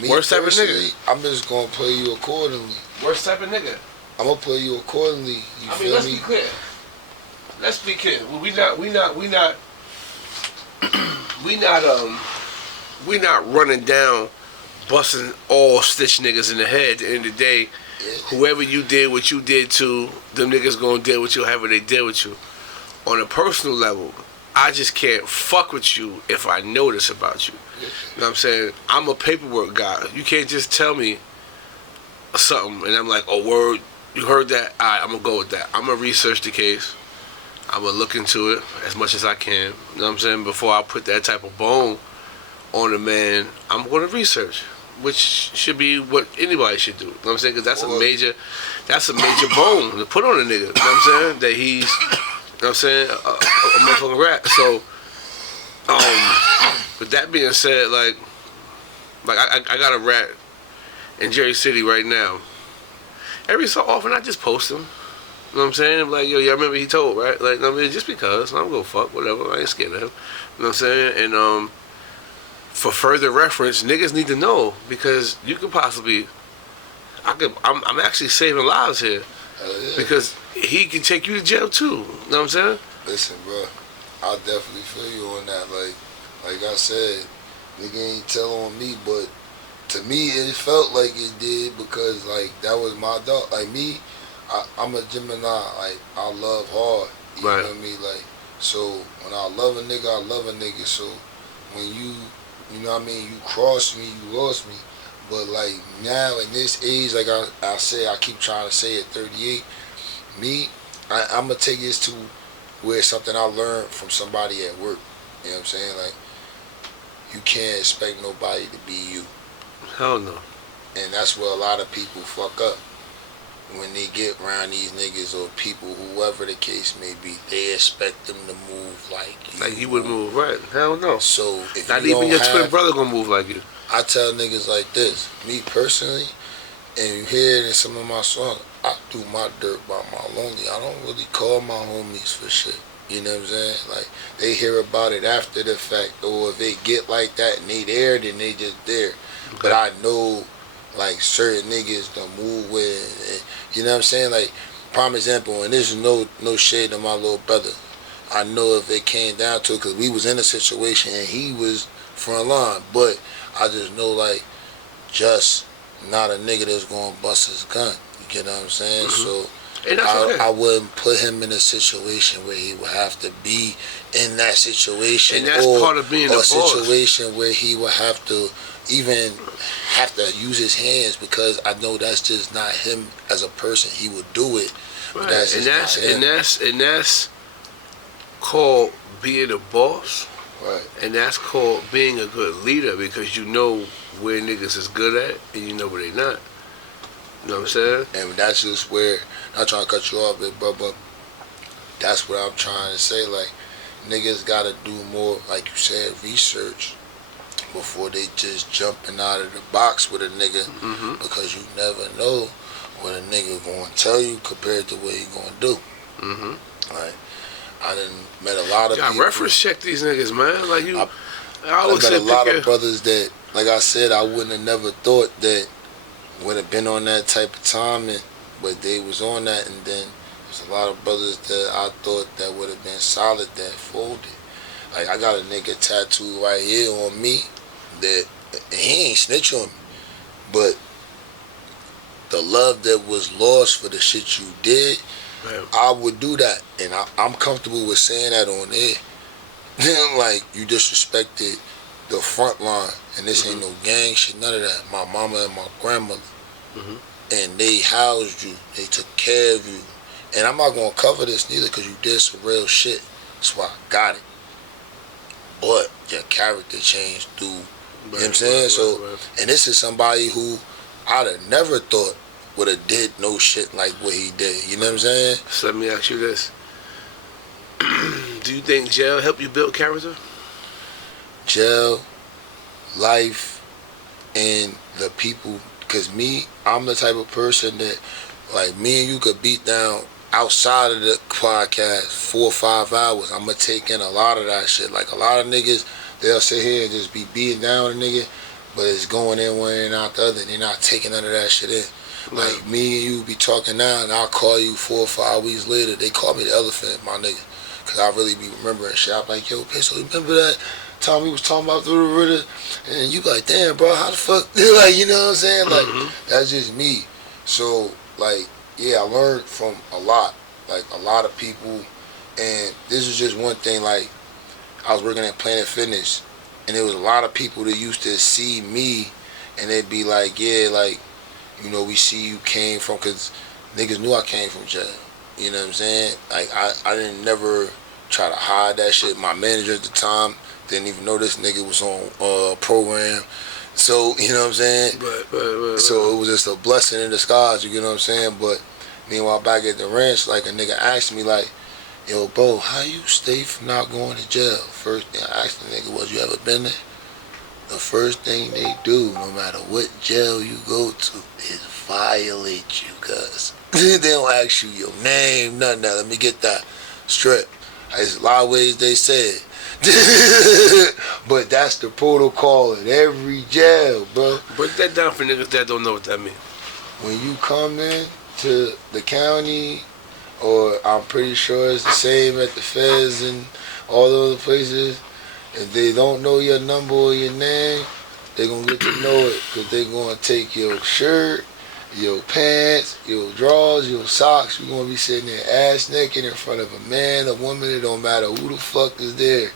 Me worst type of nigga. I'm just gonna play you accordingly. Worst type of nigga. I'm gonna play you accordingly. You feel let's me? be clear. Let's be clear. We not running down, busting all stitch niggas in the head. At the end of the day, whoever you did what you did to, them niggas gonna deal with you however they deal with you. On a personal level, I just can't fuck with you if I know this about you. You know what I'm saying? I'm a paperwork guy. You can't just tell me something and I'm like, oh, word, you heard that? All right, I'm going to go with that. I'm going to research the case. I'm going to look into it as much as I can. You know what I'm saying? Before I put that type of bone on a man, I'm going to research, which should be what anybody should do. You know what I'm saying? Because that's a major bone to put on a nigga. You know what I'm saying? That he's... You know what I'm saying? A motherfucking rat. So, with that being said, like I got a rat in Jersey City right now. Every so often, I just post him. You know what I'm saying? I'm like, yo, y'all remember he told, right? Like, I mean, just because. I'm gonna fuck, whatever. I ain't scared of him. You know what I'm saying? And, for further reference, niggas need to know, because you could possibly, I'm actually saving lives here. Yeah. Because he can take you to jail too. You know what I'm saying? Listen, bro. I definitely feel you on that. Like I said, nigga ain't tell on me, but to me it felt like it did because like that was my dog. Like me, I'm a Gemini. Like I love hard. You know what I mean? Like so when I love a nigga, I love a nigga. So when you know what I mean, you crossed me, you lost me. But like now in this age, like I say, I keep trying to say at 38, me, I'm gonna take this to where it's something I learned from somebody at work. You know what I'm saying? Like you can't expect nobody to be you. Hell no. And that's where a lot of people fuck up. When they get around these niggas or people, whoever the case may be, they expect them to move like you would move, right? Hell no. So if not you even don't your twin brother gonna move like you. I tell niggas like this, me personally, and you hear it in some of my songs, I do my dirt by my lonely. I don't really call my homies for shit. You know what I'm saying? Like, they hear about it after the fact, or if they get like that and they there, then they just there. Okay. But I know, like, certain niggas don't move with, you know what I'm saying? Like, prime example, and this is no shade to my little brother. I know if it came down to it, because we was in a situation and he was front line, but I just know, like, just not a nigga that's going to bust his gun. You get what I'm saying? Mm-hmm. So I wouldn't put him in a situation where he would have to be in that situation. And that's part of being a boss. Situation where he would have to even have to use his hands, because I know that's just not him as a person. He would do it. Right. But that's and that's called being a boss. Right. And that's called being a good leader, because you know where niggas is good at and you know where they not. You know what I'm saying? And that's just where, not trying to cut you off, but that's what I'm trying to say. Like, niggas gotta do more, like you said, research before they just jumping out of the box with a nigga, mm-hmm. because you never know what a nigga gonna tell you compared to what he gonna do. Mm-hmm. Like, I done met a lot of people. Reference check these niggas, man. Like I met a lot of brothers that, like I said, I wouldn't have never thought that would have been on that type of time, but they was on that, and then there's a lot of brothers that I thought that would have been solid that folded. Like, I got a nigga tattooed right here on me that he ain't snitch on me, but the love that was lost for the shit you did, man, I would do that, and I'm comfortable with saying that on air. Like, you disrespected the front line, and this mm-hmm. ain't no gang shit, none of that. My mama and my grandmother, mm-hmm. and they housed you, they took care of you, and I'm not gonna cover this neither, because you did some real shit. That's why I got it. But your character changed through, you know what I'm saying? Right. And this is somebody who I'd have never thought would have did no shit like what he did. You know what I'm saying? So let me ask you this. Do you think jail helped you build character? Jail, life, and the people. Because me, I'm the type of person that, like, me and you could beat down outside of the podcast 4 or 5 hours. I'm going to take in a lot of that shit. Like, a lot of niggas, they'll sit here and just be beating down a nigga, but it's going in one and out the other. They're not taking none of that shit in. Right. Like, me and you be talking now, and I'll call you 4 or 5 weeks later. They call me the elephant, my nigga. Because I really be remembering shit. I'm like, yo, so remember that time we was talking about through the river? And you be like, damn, bro, how the fuck? Like, you know what I'm saying? Like, mm-hmm. that's just me. So, like, yeah, I learned from a lot. Like, a lot of people. And this is just one thing. Like, I was working at Planet Fitness, and there was a lot of people that used to see me, and they'd be like, yeah, like, you know, we see you came from, because niggas knew I came from jail. You know what I'm saying? Like, I didn't never try to hide that shit. My manager at the time didn't even know this nigga was on program. So, you know what I'm saying? Right. So it was just a blessing in disguise, you know what I'm saying? But meanwhile, back at the ranch, like, a nigga asked me, like, yo, bro, how you stay from not going to jail? First thing I asked the nigga was, you ever been there? The first thing they do, no matter what jail you go to, is violate you, cuz. They don't ask you your name, nothing. Now, let me get that straight. There's a lot of ways they say it. But that's the protocol in every jail, bro. Break that down for niggas that don't know what that means. When you come in to the county or I'm pretty sure it's the same at the feds and all the other places. If they don't know your number or your name, they're going to get to know it because they're going to take your shirt, your pants, your drawers, your socks. You're going to be sitting there ass naked in front of a man, a woman. It don't matter who the fuck is there.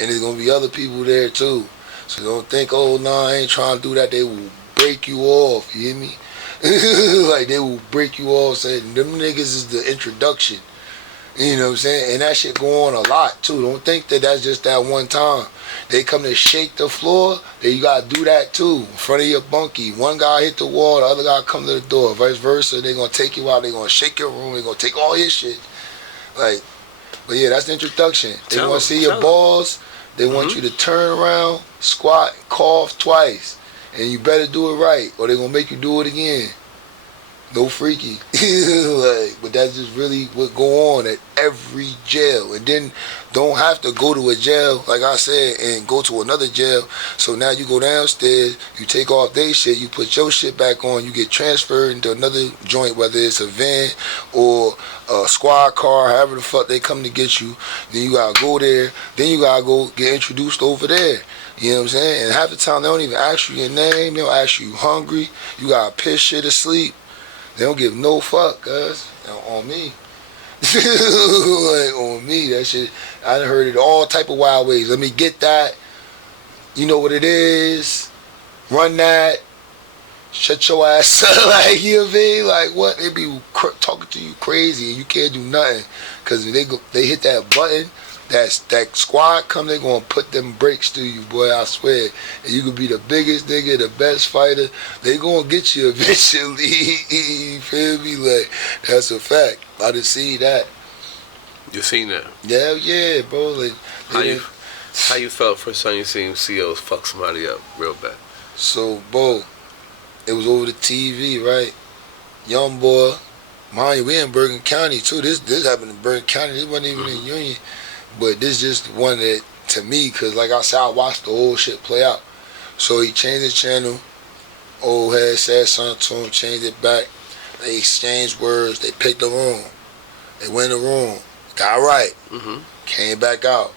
And there's going to be other people there too. So don't think, oh, nah, I ain't trying to do that. They will break you off, you hear me? Like, they will break you off saying, them niggas is the introduction. You know what I'm saying? And that shit go on a lot, too. Don't think that that's just that one time. They come to shake the floor, then you gotta do that, too, in front of your bunkie. One guy hit the wall, the other guy come to the door. Vice versa, they gonna take you out, they gonna shake your room, they gonna take all your shit. Like, but yeah, that's the introduction. They wanna see your balls. They want you to turn around, squat, cough twice. And you better do it right, or they're gonna make you do it again. No freaky. Like, but that's just really what go on at every jail. And then don't have to go to a jail, like I said, and go to another jail. So now you go downstairs, you take off their shit, you put your shit back on, you get transferred into another joint, whether it's a van or a squad car, however the fuck they come to get you. Then you gotta go there, then you gotta go get introduced over there. You know what I'm saying? And half the time they don't even ask you your name, they don't ask you hungry, you gotta piss shit or sleep. They don't give no fuck, cuz, on me. Like, on me, that shit, I done heard it all type of wild ways. Let me get that. You know what it is. Run that. Shut your ass up. Like, you know what I mean? Like, what? They be talking to you crazy and you can't do nothing. Because they hit that button, that squad come, they gonna put them brakes to you, boy, I swear. And you could be the biggest nigga, the best fighter, they gonna get you eventually. You feel me? Like, that's a fact. I done see that. You seen that? Yeah, bro. Like, how you felt first time you seen COs fuck somebody up real bad? So, bro, it was over the TV, right? Young boy, mind you, we in Bergen County too. This happened in Bergen County. This wasn't even in Union. But this just one that, to me, because like I said, I watched the whole shit play out. So he changed the channel. Old head said something to him, changed it back. They exchanged words. They picked the room. They went in the room. Got right. Came back out.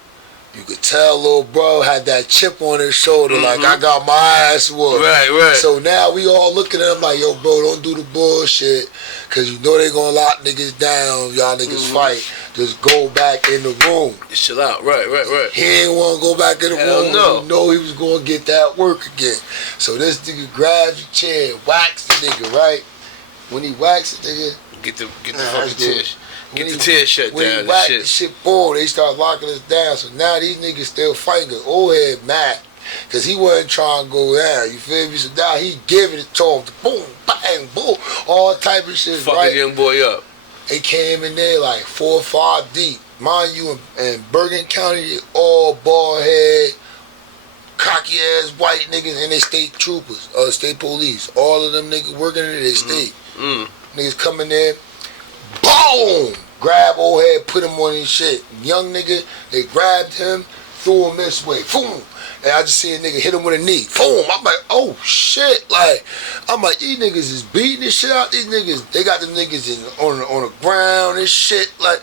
You could tell little bro had that chip on his shoulder, like, I got my ass whooped. Right. So now we all looking at him like, yo, bro, don't do the bullshit, because you know they gonna lock niggas down, y'all niggas fight. Just go back in the room. Chill out, right. He ain't want to go back in the room. No. He know he was going to get that work again. So this nigga grabs the chair, whacks the nigga, right? When he whacks the nigga, Get the fucking tears. Get the tears shut down. When he whacked the shit forward, they start locking us down. So now these niggas still fighting. Cause old head mad, cause he wasn't trying to go down. You feel me? So now he giving it to him. Boom, bang, boom, all type of shit. Fucking right? young boy up. They came in there like 4 or 5 deep. Mind you, in Bergen County, all bald head, cocky ass white niggas, and they state troopers, state police. All of them niggas working in their state. Niggas coming there, boom, grab old head, put him on his shit. Young nigga, they grabbed him, threw him this way, boom. And I just see a nigga hit him with a knee. Boom. I'm like, oh shit. Like, I'm like, these niggas is beating this shit out. These niggas, they got them niggas on the ground and shit. Like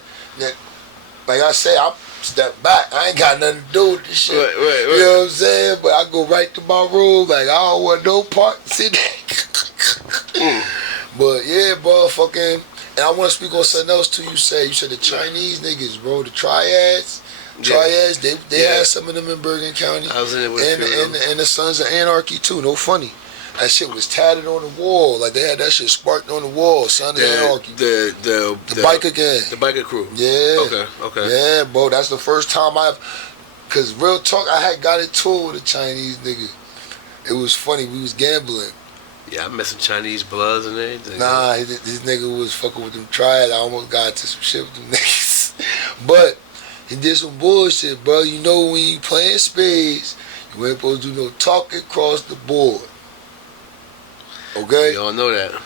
I said, I step back. I ain't got nothing to do with this shit. Right. You know what I'm saying? But I go right to my room. Like, I don't want no part in there. But yeah, bro, fucking. And I want to speak on something else too. You said the Chinese niggas, bro, the triads. They had some of them in Bergen County. I was in it with and the Sons of Anarchy too. No funny. That shit was tatted on the wall. Like, they had that shit sparked on the wall. Sons of Anarchy. The biker gang. The biker crew. Yeah. Okay. Yeah, bro. That's the first time cause real talk, I had got into it with a Chinese nigga. It was funny. We was gambling. Yeah, I met some Chinese bloods and everything. Nah, this nigga was fucking with them triads. I almost got into some shit with them niggas. But he did some bullshit, bro. You know, when you playing spades, you ain't supposed to do no talking across the board. Okay? You all know that.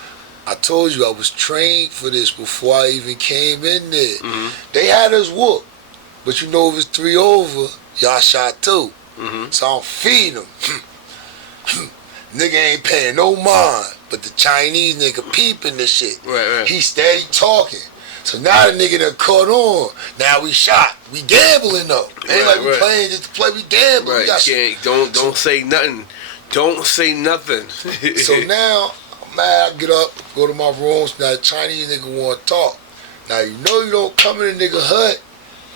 I told you I was trained for this before I even came in there. They had us whooped. But you know, if it's 3 over, y'all shot 2. So I'm feeding them. Nigga ain't paying no mind. But the Chinese nigga peeping this shit. Right. He steady talking. So now the nigga done caught on. Now we shot. We gambling though. Ain't like we right. playing just to play. We gambling. Right. We got Don't say nothing. Don't say nothing. So now, man, I get up, go to my room. Now the Chinese nigga want to talk. Now you know you don't come in a nigga hut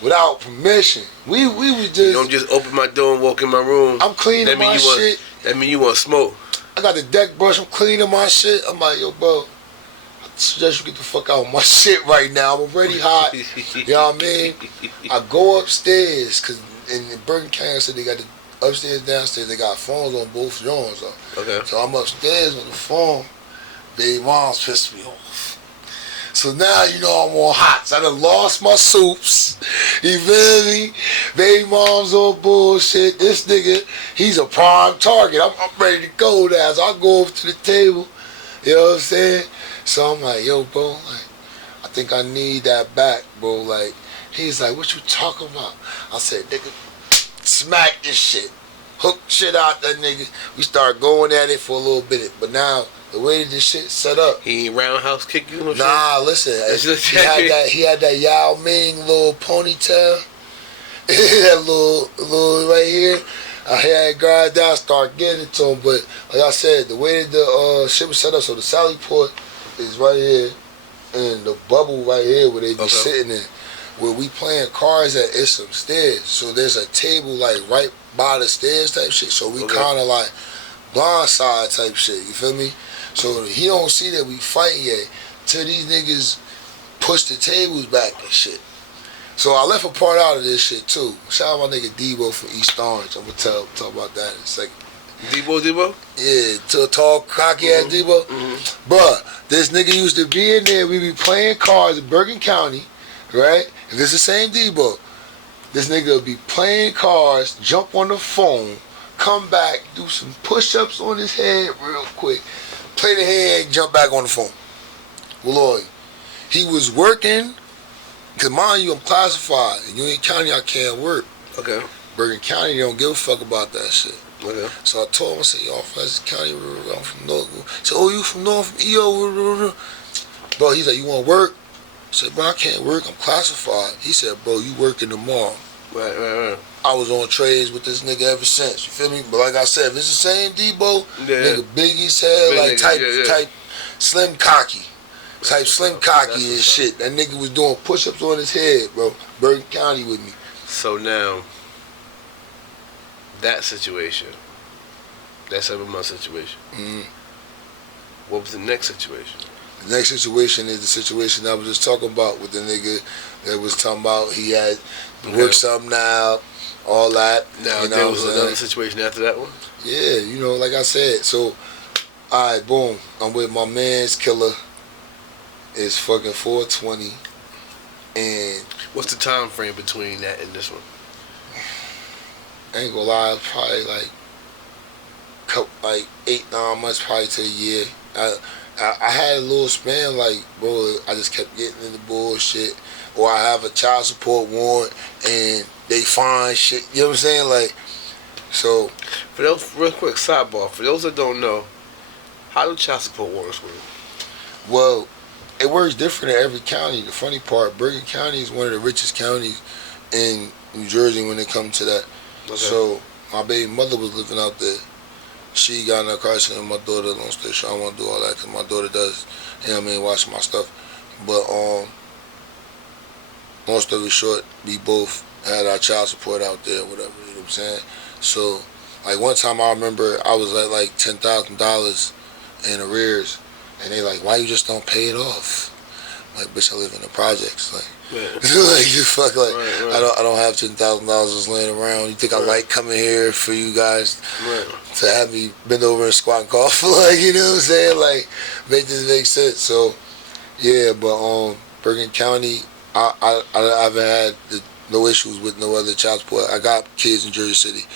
without permission. We was just. You don't just open my door and walk in my room. I'm cleaning my shit. That mean you want smoke. I got the deck brush. I'm cleaning my shit. I'm like, yo, bro, I suggest you get the fuck out of my shit right now. I'm already hot. You know what I mean? I go upstairs because in Burger King, said they got the upstairs, downstairs. They got phones on both joints. Okay. So I'm upstairs on the phone. Baby mom's pissed me off. So now you know I'm on hot. So I done lost my soups. You feel me? Baby mom's on bullshit. This nigga, he's a prime target. I'm ready to go now. So I go over to the table. You know what I'm saying? So I'm like, yo, bro, like, I think I need that back, bro. Like, he's like, what you talking about? I said, nigga, smack this shit. Hook shit out that nigga. We start going at it for a little bit. But now, the way that this shit set up. He ain't roundhouse kick you? Nah, listen. He had that Yao Ming little ponytail. That little right here. I had guard down, start getting it to him. But like I said, the way that the shit was set up, so the Sally port is right here. And the bubble right here where they be sitting in. Where we playing cards at, it's some stairs. So there's a table like right by the stairs type shit. So we kind of like blindside type shit. You feel me? So he don't see that we fighting yet till these niggas push the tables back and shit. So I left a part out of this shit too. Shout out my nigga Debo from East Orange. I'm gonna talk about that in a second. Debo? Yeah, to a tall, cocky ass Debo. Bruh, this nigga used to be in there. We be playing cards in Bergen County, right? If it's the same Debo, this nigga would be playing cards, jump on the phone, come back, do some push-ups on his head real quick, play the hand, jump back on the phone. Well, Lord, he was working, because mind you, I'm classified. In Union County, I can't work. Okay. Bergen County, they don't give a fuck about that shit. Okay. So I told him, I said, yo, I'm from Essex County, I'm from North. He said, oh, you from North, from EO? Bro, he's like, you want to work? I said, bro, I can't work, I'm classified. He said, bro, you working tomorrow. Right. I was on trades with this nigga ever since, you feel me? But like I said, if it's the same Debo, nigga big as hell, like type slim cocky. Type slim cocky and shit. That nigga was doing push-ups on his head, bro. Bergen County with me. So now, that situation, that 7-month situation, what was the next situation? The next situation is the situation I was just talking about with the nigga that was talking about he had work something out, all that. Now, there was another situation after that one? Yeah, you know, like I said. So, alright, boom. I'm with my man's killer. It's fucking 420. And what's the time frame between that and this one? I ain't gonna lie, probably like 8-9 months, probably to a year. I had a little span, like, bro, I just kept getting into bullshit. Or I have a child support warrant and they find shit, you know what I'm saying? Like, so. For those, real quick sidebar, for those that don't know, how do child support warrants work? Well, it works different in every county. The funny part, Bergen County is one of the richest counties in New Jersey when it comes to that. Okay. So, my baby mother was living out there. She got in a car accident with my daughter, long story short. I don't want to do all that because my daughter does, you know what I mean, watch my stuff. But, long story short, we both had our child support out there, whatever, you know what I'm saying? So, like, one time I remember I was at like $10,000 in arrears, and they like, why you just don't pay it off? I'm like, bitch, I live in the projects, like, like you fuck, like, right. I don't have $10,000 just laying around. You think I like coming here for you guys to have me bend over and squat and cough, like, you know what I'm saying? Like, make this make sense. So, yeah, but Bergen County, I haven't had no issues with no other child support. I got kids in Jersey City.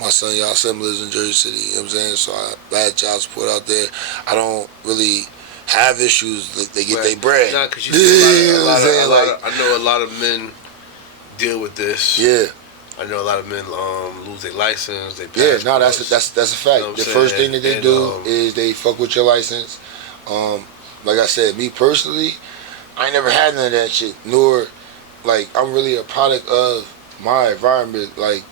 My son, Yasim, lives in Jersey City, you know what I'm saying? So I had child support out there. I don't really have issues that they get their bread. Nah, because you see I know a lot of men deal with this. Yeah. I know a lot of men lose their license. They that's a fact. You know the first thing that they do is they fuck with your license. Like I said, me personally, I ain't never had none of that shit. Nor, like, I'm really a product of my environment. Like,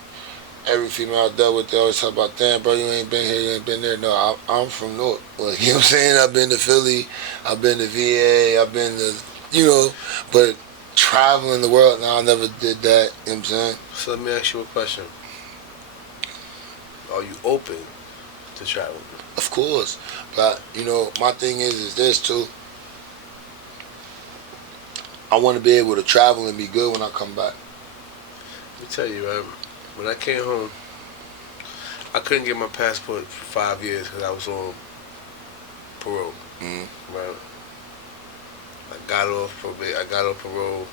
every female I dealt with, they always talk about, damn, bro, you ain't been here, you ain't been there. No, I'm from North. Like, you know what I'm saying? I've been to Philly, I've been to VA, I've been to, you know, but traveling the world, no, I never did that. You know what I'm saying? So let me ask you a question. Are you open to travel? Of course. But, you know, my thing is this, too. I want to be able to travel and be good when I come back. Let me tell you, when I came home, I couldn't get my passport for 5 years because I was on parole. Mm-hmm. Right? I got off parole.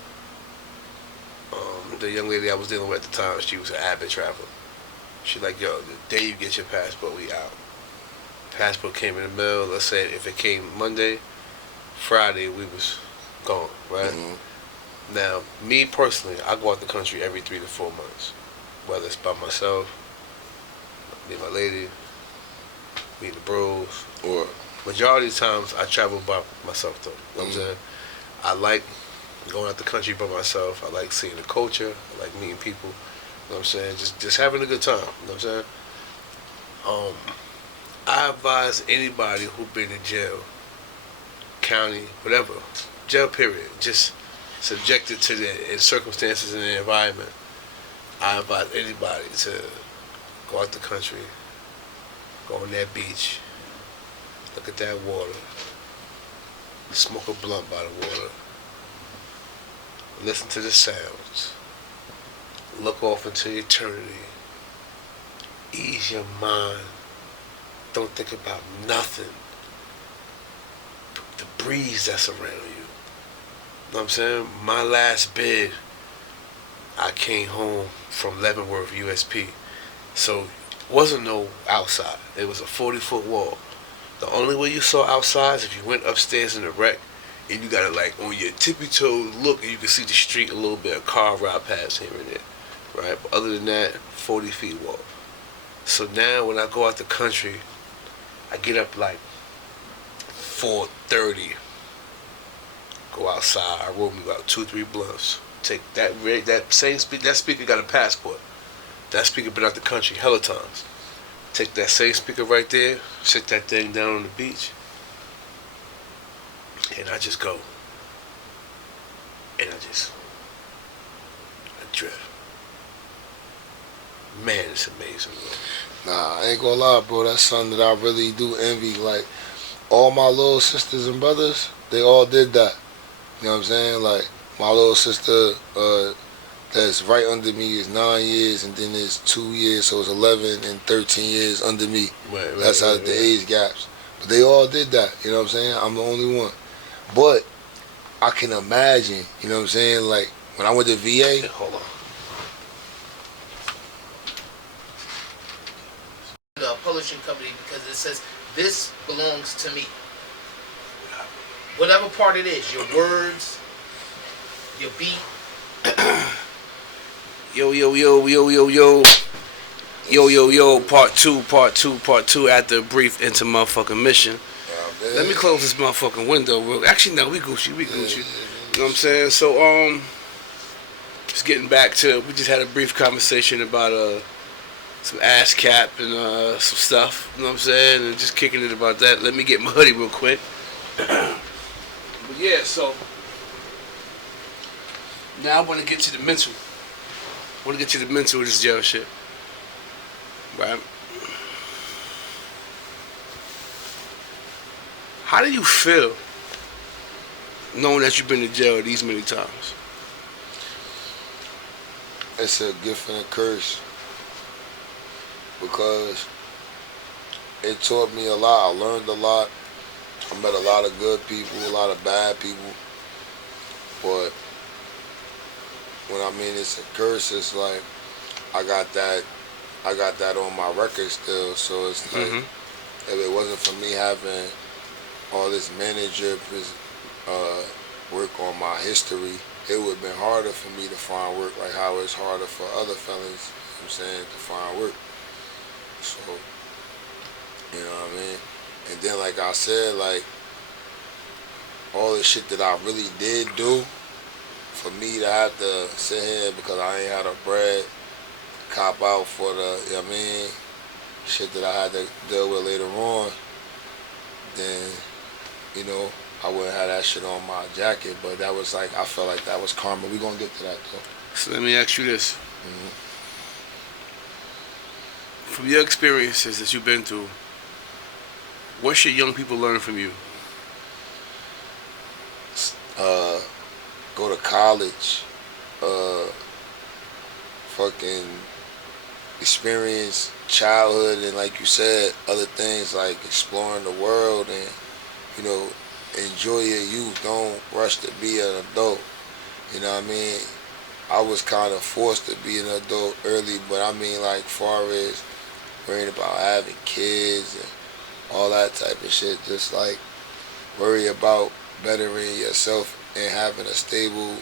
The young lady I was dealing with at the time, she was an avid traveler. She like, yo, the day you get your passport, we out. Passport came in the mail. Let's say if it came Monday, Friday we was gone, right? Mm-hmm. Now, me personally, I go out the country every 3 to 4 months, whether it's by myself, me and my lady, me and the bros, or majority of the times I travel by myself though. You know what I'm saying? I like going out the country by myself. I like seeing the culture. I like meeting people. You know what I'm saying? Just having a good time. You know what I'm saying? I advise anybody who been in jail, county, whatever, jail period, just subjected to the circumstances and the environment. I advise anybody to go out the country, go on that beach, look at that water, smoke a blunt by the water, listen to the sounds, look off into eternity, ease your mind, don't think about nothing. The breeze that's around you. You know what I'm saying? My last bid, I came home from Leavenworth, USP. So wasn't no outside. It was a 40-foot wall. The only way you saw outside is if you went upstairs in the wreck and you gotta like on your tippy toes look and you can see the street a little bit, a car ride past here and there. Right? But other than that, 40 feet wall. So now when I go out the country, I get up like 4:30, go outside, I roll me about 2-3 blunts. Take that same speaker, that speaker got a passport. That speaker been out the country hella times. Take that same speaker right there, sit that thing down on the beach, and I just go. And I drift. Man, it's amazing, bro. Nah, I ain't gonna lie, bro. That's something that I really do envy. Like, all my little sisters and brothers, they all did that. You know what I'm saying? Like, my little sister, that's right under me is 9 years, and then there's 2 years, so it's 11 and 13 years under me. Right, That's out of the age gaps. But they all did that. You know what I'm saying? I'm the only one. But I can imagine. You know what I'm saying? Like, when I went to VA. Hey, hold on. The publishing company, because it says this belongs to me. Whatever part it is, your words, your beat. Yo, part two after a brief into motherfucking mission. Let me close this motherfucking window. Actually, no, we Gucci. You know what I'm saying? So, just getting back to, we just had a brief conversation about, some ass cap and, some stuff. You know what I'm saying? And just kicking it about that. Let me get my hoodie real quick. But yeah, so, now I want to get to the mental. Of this jail shit. Right? How do you feel knowing that you've been to jail these many times? It's a gift and a curse, because it taught me a lot. I learned a lot. I met a lot of good people, a lot of bad people. But when I mean it's a curse, it's like I got that on my record still. So it's like, if it wasn't for me having all this manager work on my history, it would have been harder for me to find work, like how it's harder for other fellas, you know what I'm saying, to find work. So, you know what I mean? And then, like I said, like, all the shit that I really did do, for me to have to sit here because I ain't had a bread, cop out for the, you know what I mean, shit that I had to deal with later on, then, you know, I wouldn't have that shit on my jacket. But that was like, I felt like that was karma. We gonna get to that though. So let me ask you this. Mm-hmm. From your experiences that you've been through, what should young people learn from you? Go to college, fucking experience childhood, and like you said, other things like exploring the world, and, you know, enjoy your youth. Don't rush to be an adult. You know what I mean? I was kind of forced to be an adult early, but I mean, like, far as worrying about having kids and all that type of shit, just like worry about bettering yourself and having a stable,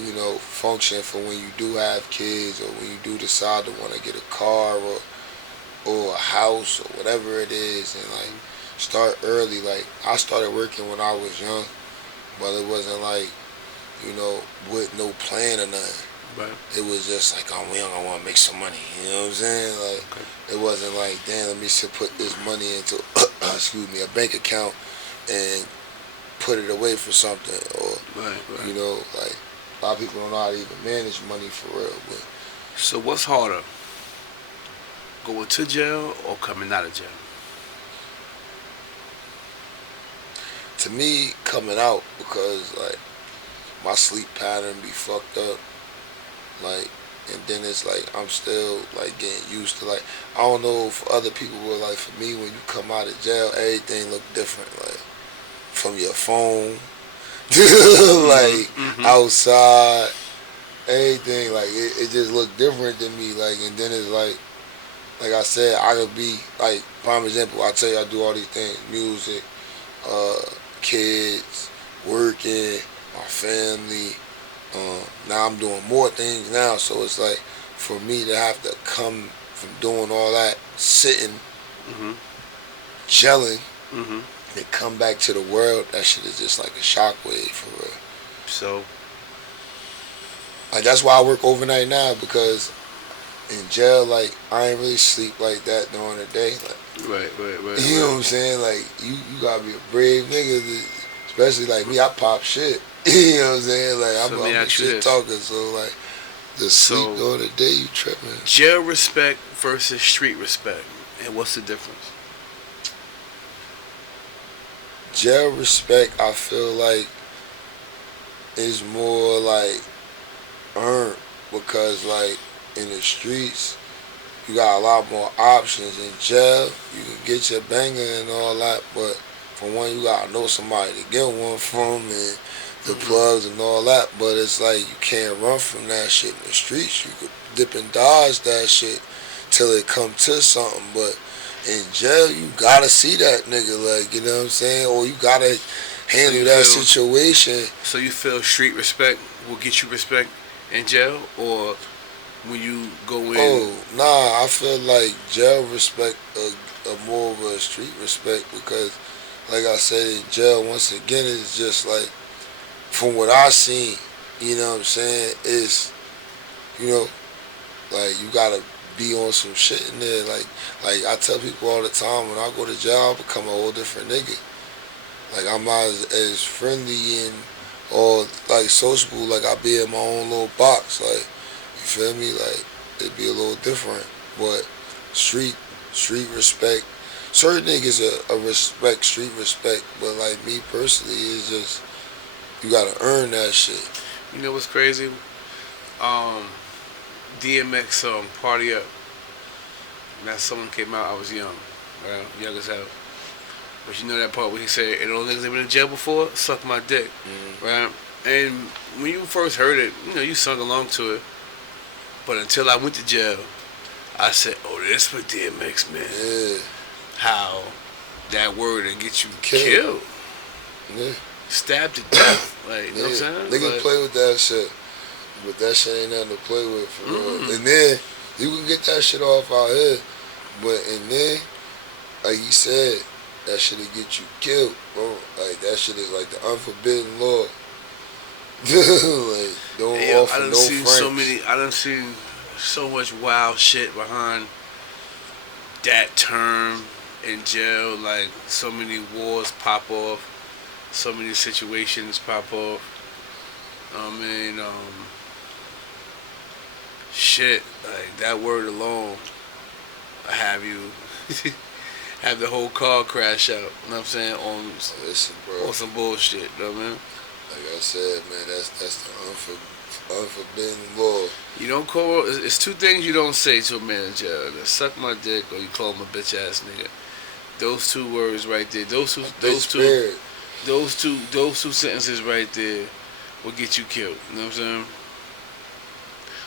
you know, function for when you do have kids, or when you do decide to want to get a car or a house or whatever it is, and like start early. Like, I started working when I was young, but it wasn't like, you know, with no plan or nothing. Right. It was just like, oh, we don't want to make some money. You know what I'm saying? Like, It wasn't like, damn, let me put this money into excuse me, a bank account and put it away for something, or you know, like, a lot of people don't know how to even manage money for real. But So what's harder, going to jail or coming out of jail? to me, coming out, because like my sleep pattern be fucked up, like, and then it's like I'm still like getting used to, like, I don't know if other people were like, for me, when you come out of jail, everything look different, like from your phone like outside, everything, like it just looked different than me, like. And then it's like I said, I could be like, prime example, I tell you, I do all these things: music, kids, working, my family. Now I'm doing more things now, so it's like, for me to have to come from doing all that, sitting, gelling, and come back to the world, that shit is just like a shockwave for real. So, like, that's why I work overnight now, because in jail, like, I ain't really sleep like that during the day. Like, right. you know what I'm saying? Like, you gotta be a brave nigga, especially like me. I pop shit. You know what I'm saying? Like, I'm a shit talker, so like, the sleep during the day, you tripping. Jail respect versus street respect, and what's the difference? Jail respect, I feel like, is more like earned, because like in the streets, you got a lot more options. In jail, you can get your banger and all that, but for one, you gotta know somebody to get one from, and the plugs and all that. But it's like, you can't run from that shit in the streets. You could dip and dodge that shit till it come to something. But in jail, you gotta see that nigga, like, you know what I'm saying? Or you gotta handle that situation. So you feel street respect will get you respect in jail, or when you go in? Oh, nah, I feel like jail respect are more of a street respect, because, like I said, in jail, once again, it's just like, from what I seen, you know what I'm saying, is, you know, like, you gotta be on some shit in there. Like I tell people all the time, when I go to jail, I become a whole different nigga. Like, I'm not as friendly and or like sociable, like I be in my own little box. Like, you feel me? Like, it'd be a little different. But street respect, certain niggas are respect street respect, but like me personally, it's just, you gotta earn that shit. You know what's crazy? DMX Party Up. That song came out, I was young, right? Young as hell. But you know that part where he said, and all niggas that been in jail before, suck my dick, right? And when you first heard it, you know, you sung along to it. But until I went to jail, I said, oh, this for DMX, man. Yeah. How that word and get you killed. Yeah. Stabbed to death. Like, you know what I'm saying? Niggas play with that shit, but that shit ain't nothing to play with, for real. And then, you can get that shit off out here, but and then, like he said, that shit'll get you killed, bro. Like that shit is like the unforbidden law. Like don't offer no Franks. I done seen so much wild shit behind that term in jail. Like so many wars pop off, so many situations pop off. I mean, shit, like that word alone, I have you have the whole car crash out. You know what I'm saying? Listen, bro. On some bullshit. You know what I mean? Like I said, man, that's the unforbidden law. You don't call. It's two things you don't say to a man in jail: that suck my dick or you call him a bitch ass nigga. Those two words right there. Those two sentences right there will get you killed. You know what I'm saying?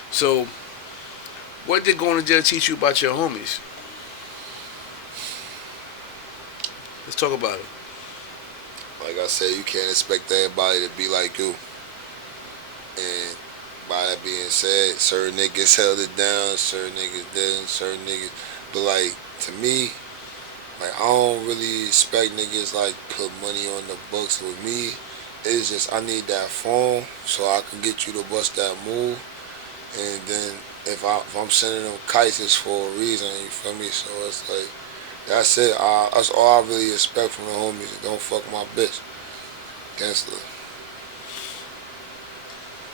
So, what did going to jail teach you about your homies? Let's talk about it. Like I said, you can't expect everybody to be like you. And by that being said, certain niggas held it down, certain niggas didn't, certain niggas. But like, to me, like I don't really expect niggas like put money on the books with me. It's just I need that phone so I can get you to bust that move. And then if I'm sending them kites, it's for a reason, you feel me? So it's like, that's it. That's all I really expect from the homies. Don't fuck my bitch. Gangsta.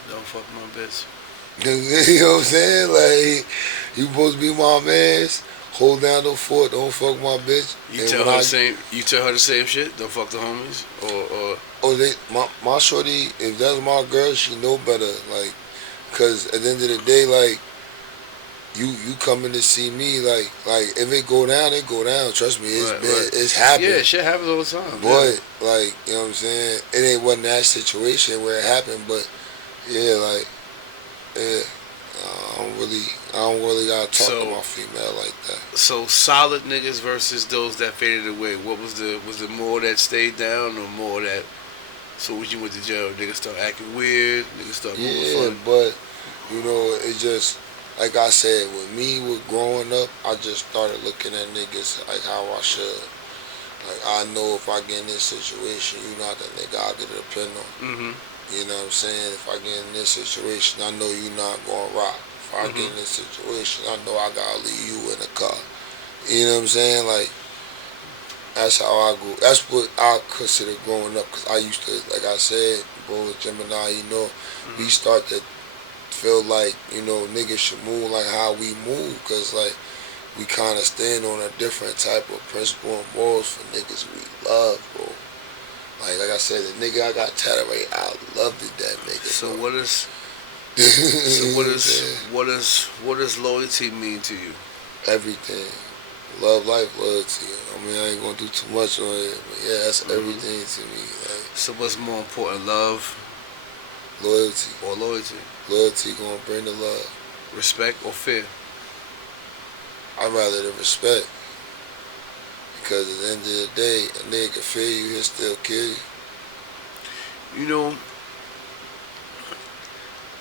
Don't fuck my bitch. You know what I'm saying? Like, you supposed to be my mans. Hold down the fort. Don't fuck my bitch. You tell her the same. You tell her the same shit. Don't fuck the homies. Or my shorty. If that's my girl, she know better. Like, cause at the end of the day, like. You coming to see me, like if it go down, it go down. Trust me, it's happening. Yeah, shit happens all the time. But like, you know what I'm saying? It wasn't that situation where it happened, but yeah, like, yeah, I don't really gotta talk to my female like that. So solid niggas versus those that faded away. What was it more that stayed down or more that? So when you went to jail, niggas start acting weird. Niggas start moving funny. But you know, it just. Like I said, with growing up, I just started looking at niggas like how I should. Like, I know if I get in this situation, you not the nigga I get to depend on. Mm-hmm. You know what I'm saying? If I get in this situation, I know you not going to rock. If I get in this situation, I know I got to leave you in the car. You know what I'm saying? Like, that's how I grew. That's what I consider growing up. Because I used to, like I said, bro, Gemini, you know, we start to feel like, you know, niggas should move like how we move, because like we kind of stand on a different type of principle and morals for niggas we love, bro. Like I said, the nigga I got tatted right, I loved it, that nigga. So bro. what does loyalty mean to you? Everything. Love, life, loyalty. I mean, I ain't gonna do too much on it, but yeah, that's everything to me. Like, so what's more important, love, loyalty, or loyalty? Loyalty gonna bring the love. Respect or fear? I'd rather the respect. Because at the end of the day, a nigga can fear you, he'll still kill you. You know,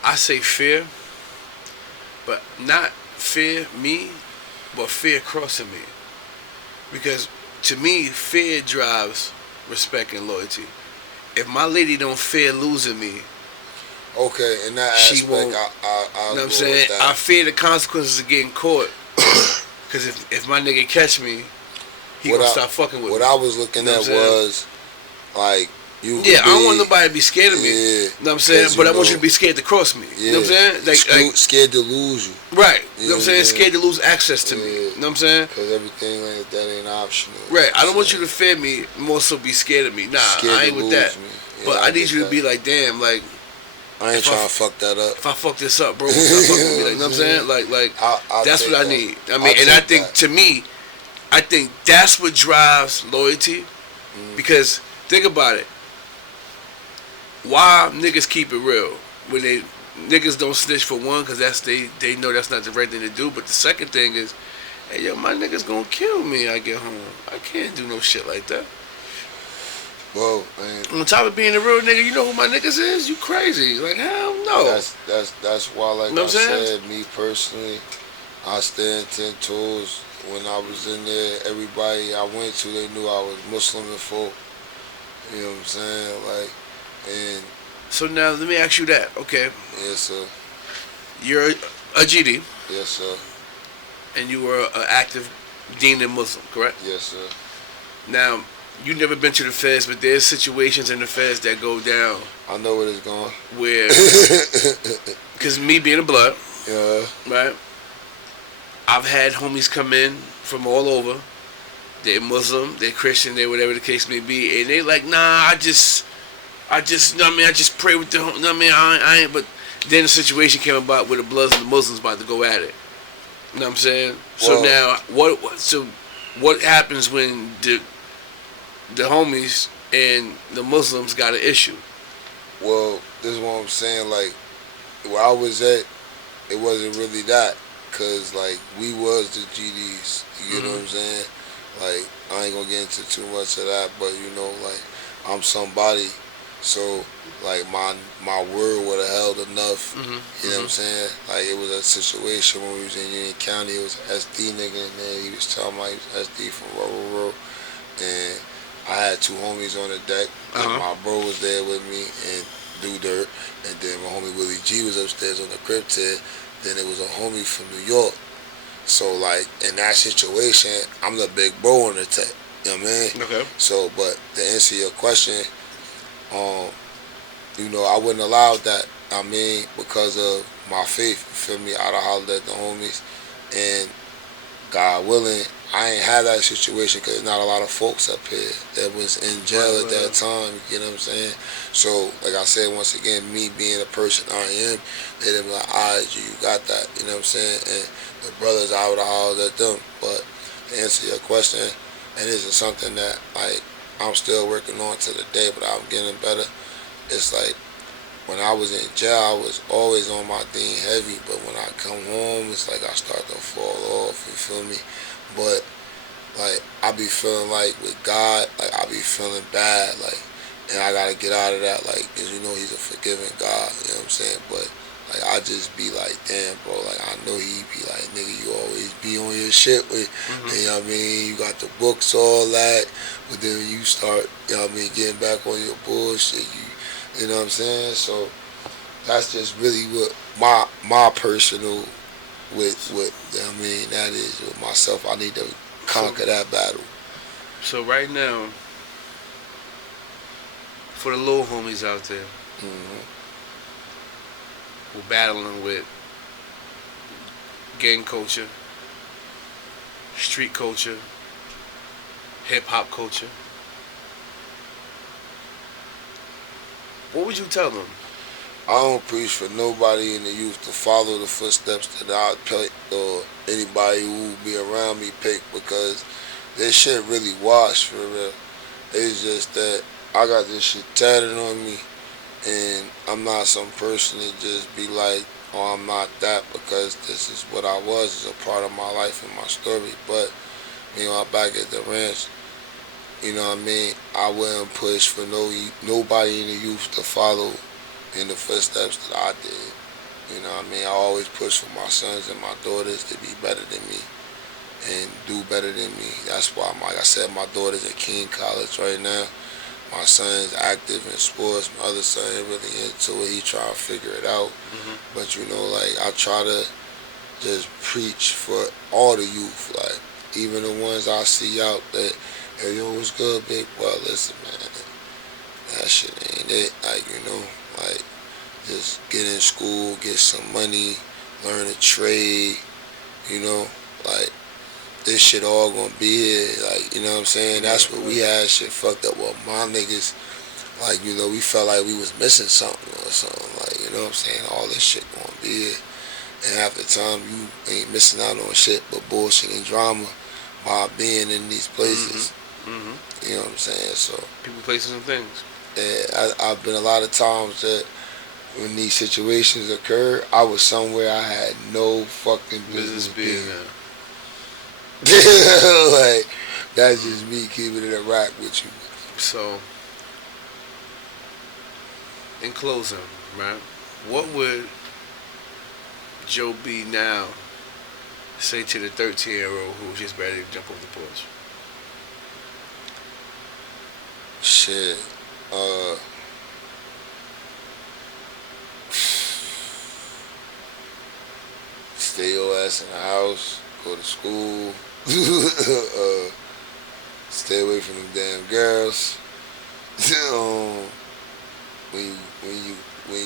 I say fear, but not fear me, but fear crossing me. Because to me, fear drives respect and loyalty. If my lady don't fear losing me, okay, in that she aspect, won't. you know what I'm saying? I fear the consequences of getting caught. Because if my nigga catch me, he gonna stop fucking with me. What I was looking at was, like, you. Yeah, I don't want nobody to be scared of me. Yeah, you know what I'm saying? But I want you to be scared to cross me. Yeah, you know what I'm saying? Like scared to lose you. Right. You know what I'm saying? Scared to lose access to me. Yeah. You know what I'm saying? Because everything like that ain't optional. Right. I don't want you to fear me, more so be scared of me. Nah, I ain't with that. Yeah, but I need you to be like, damn, like, I ain't trying to fuck that up. If I fuck this up, bro, stop fucking with me. Like, you know what I'm saying? Like I'll that's what I need. I mean, and I think, to me, I think that's what drives loyalty. Because, think about it. Why niggas keep it real? When niggas don't snitch for one, because they know that's not the right thing to do. But the second thing is, hey, yo, my niggas gonna kill me when I get home. I can't do no shit like that. Well, man, on top of being a real nigga, you know who my niggas is? You crazy. Like, hell no. That's why, like, you know I said, me personally, I stand 10 toes when I was in there, everybody I went to, they knew I was Muslim and folk. You know what I'm saying? Like, and So now let me ask you that. Okay, yes, sir. you're a GD Yes, sir. and you were an active dean and Muslim, correct? Yes, sir. Now, you've never been to the feds, but there's situations in the feds that go down I know where it's going. where, because me being a blood, Yeah. right? I've had homies come in from all over. They're Muslim, they're Christian, they're whatever the case may be, and they like, nah, I just, you know what I mean, I just pray with the, you know what I mean, I ain't, but then the situation came about where the Bloods and the Muslims about to go at it. You know what I'm saying? So now, what happens when the homies and the Muslims got an issue? Well, this is what I'm saying. Like, where I was at, it wasn't really that. Because, like, we was the GDs. You know what I'm saying? Like, I ain't going to get into too much of that. But, you know, like, I'm somebody. So, like, my word would have held enough. You know what I'm saying? Like, it was a situation when we was in Union County. It was an SD nigga in there. He was telling me he was SD from Row. And I had two homies on the deck. And my bro was there with me and Do Dirt. And then my homie Willie G was upstairs on the cryptid. Then it was a homie from New York. So, like, in that situation, I'm the big bro on the tech. You know what I mean? Okay. So, but to answer your question, you know, I wouldn't allow that. I mean, because of my faith, you feel me? I'd have hollered at the homies. And God willing, I ain't had that situation because not a lot of folks up here that was in jail at that time. You know what I'm saying? So, like I said, once again, me being the person I am, they didn't be like, alright, you got that. You know what I'm saying? And the brothers, I would have hollered at them. But to answer your question, and this is something that, like, I'm still working on to the day, but I'm getting better. It's like, when I was in jail, I was always on my thing heavy, but when I come home, it's like I start to fall off, you feel me? But, like, I be feeling like with God, like, I be feeling bad, like, and I gotta get out of that, like, because, you know, he's a forgiving God, you know what I'm saying? But, like, I just be like, damn, bro, like, I know he be like, nigga, you always be on your shit with, you know what I mean? You got the books, all that, but then you start, you know what I mean, getting back on your bullshit, you know what I'm saying? So that's just really what my personal with you know what I mean, that is with myself. I need to conquer that battle. So right now, for the little homies out there, we're battling with gang culture, street culture, hip hop culture. What would you tell them? I don't preach for nobody in the youth to follow the footsteps that I pick or anybody who be around me pick, because this shit really washed for real. It's just that I got this shit tatted on me, and I'm not some person to just be like, oh, I'm not that because this is what I was, is a part of my life and my story. But, you know, I'm back at the ranch. You know what I mean? I wouldn't push for nobody in the youth to follow in the footsteps that I did. You know what I mean? I always push for my sons and my daughters to be better than me and do better than me. That's why, like I said, my daughter's at King College right now. My son's active in sports. My other son ain't really into it. He trying to figure it out. But, you know, like, I try to just preach for all the youth. Like, even the ones I see out that, hey, yo, what's good, big boy? Listen, man, that shit ain't it. Like, you know, like, just get in school, get some money, learn a trade, you know, like, this shit all gonna be here, like, you know what I'm saying? That's what we had shit fucked up with my niggas. Like, you know, we felt like we was missing something or something, like, you know what I'm saying? All this shit gonna be here. And half the time you ain't missing out on shit but bullshit and drama by being in these places. You know what I'm saying? So People, places, and things. yeah, I've been a lot of times that when these situations occur, I was somewhere I had no fucking business being. Like, that's just me keeping it a rack with you. So, in closing, right, what would Joe B now say to the 13-year-old who's just ready to jump off the porch? Shit. Stay your ass in the house. Go to school. Stay away from them damn girls. When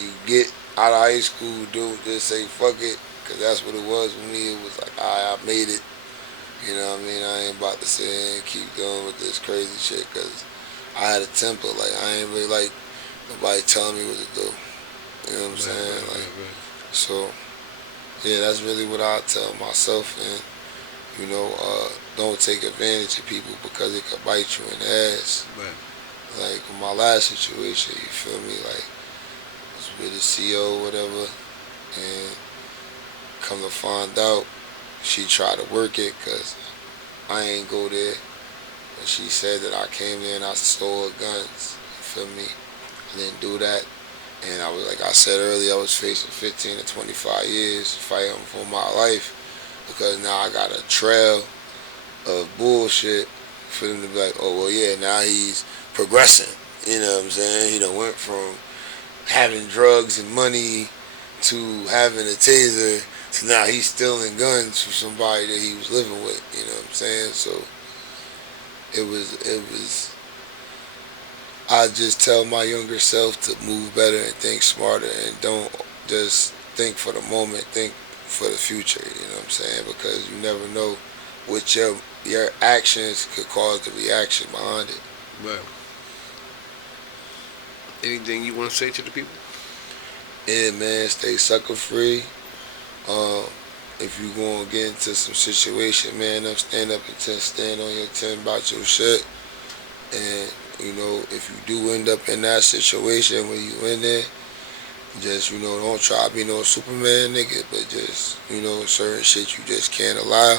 you get out of high school, dude, just say fuck it, cause that's what it was for me. It was like, I made it. You know what I mean? I ain't about to sit here and keep going with this crazy shit, cause I had a temper. Like, I ain't really like nobody telling me what to do. You know what I'm saying? So, yeah, that's really what I tell myself. And you know, don't take advantage of people because it could bite you in the ass. Right. Like in my last situation, you feel me? Like, I was with a CO or whatever, and come to find out, she tried to work it because I ain't go there. But she said that I came there and I stole her guns. You feel me? I didn't do that. And I was, like I said earlier, I was facing 15 to 25 years fighting for my life because now I got a trail of bullshit for them to be like, oh, well, yeah, now he's progressing. You know what I'm saying? He done went from having drugs and money to having a taser to now he's stealing guns from somebody that he was living with. You know what I'm saying? So it was I just tell my younger self to move better and think smarter and don't just think for the moment, think for the future, you know what I'm saying? Because you never know what your actions could cause the reaction behind it. Right. Anything you want to say to the people? Yeah, man, stay sucker free. If you gonna get into some situation, man, stand up and stand on your 10 about your shit. And you know, if you do end up in that situation when you in there, just, you know, don't try to be no Superman nigga, but just, you know, certain shit you just can't allow,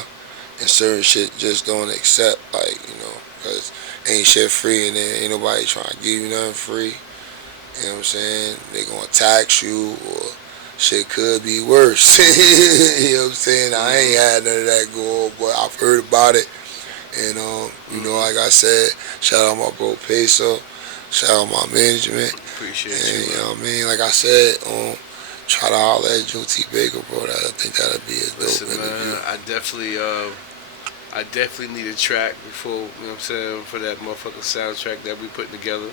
and certain shit just don't accept, like, you know, because ain't shit free, and there ain't nobody trying to give you nothing free. You know what I'm saying? They gonna tax you, or shit could be worse. You know what I'm saying? I ain't had none of that go on, but I've heard about it. And, you know, like I said, shout out my bro Peso, shout out my management. Appreciate and, you, you know what I mean? Like I said, try to holler at Joe T. Baker, bro. I think that'd be a dope interview. Man, I definitely need a track before, you know what I'm saying, for that motherfucking soundtrack that we putting together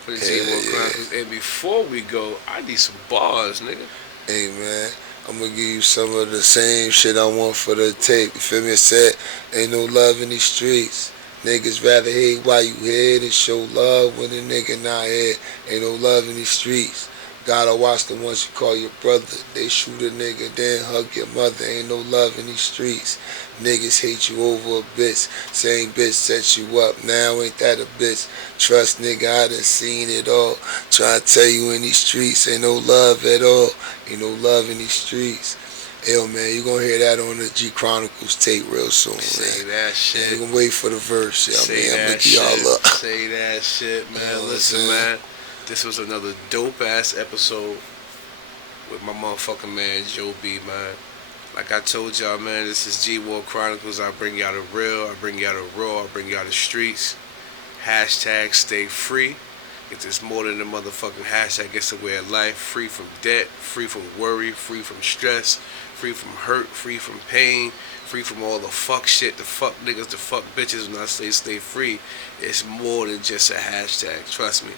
for the G-War Chronicles. And before we go, I need some bars, nigga. Hey, man, I'm gonna give you some of the same shit I want for the tape. You feel me? It said, ain't no love in these streets. Niggas rather hate while you here than show love when a nigga not here. Ain't no love in these streets. Gotta watch the ones you call your brother. They shoot a nigga, then hug your mother. Ain't no love in these streets. Niggas hate you over a bitch. Same bitch set you up. Now ain't that a bitch? Trust nigga, I done seen it all. Trying to tell you in these streets, ain't no love at all. Ain't no love in these streets. Yo, man, you gonna hear that on the G Chronicles tape real soon, Say man. that shit. You gonna wait for the verse, yo, Say man. I'm that looking y'all up. Say that shit, man. You know what I'm Listen, saying? man. This was another dope ass episode with my motherfucking man Joe B, man. Like I told y'all, man, this is G-War Chronicles. I bring y'all the real, I bring y'all the raw, I bring y'all the streets. Hashtag stay free. It's more than a motherfucking hashtag. It's a way of life. Free from debt, free from worry, free from stress, free from hurt, free from pain, free from all the fuck shit, the fuck niggas, the fuck bitches. When I say stay free, it's more than just a hashtag. Trust me.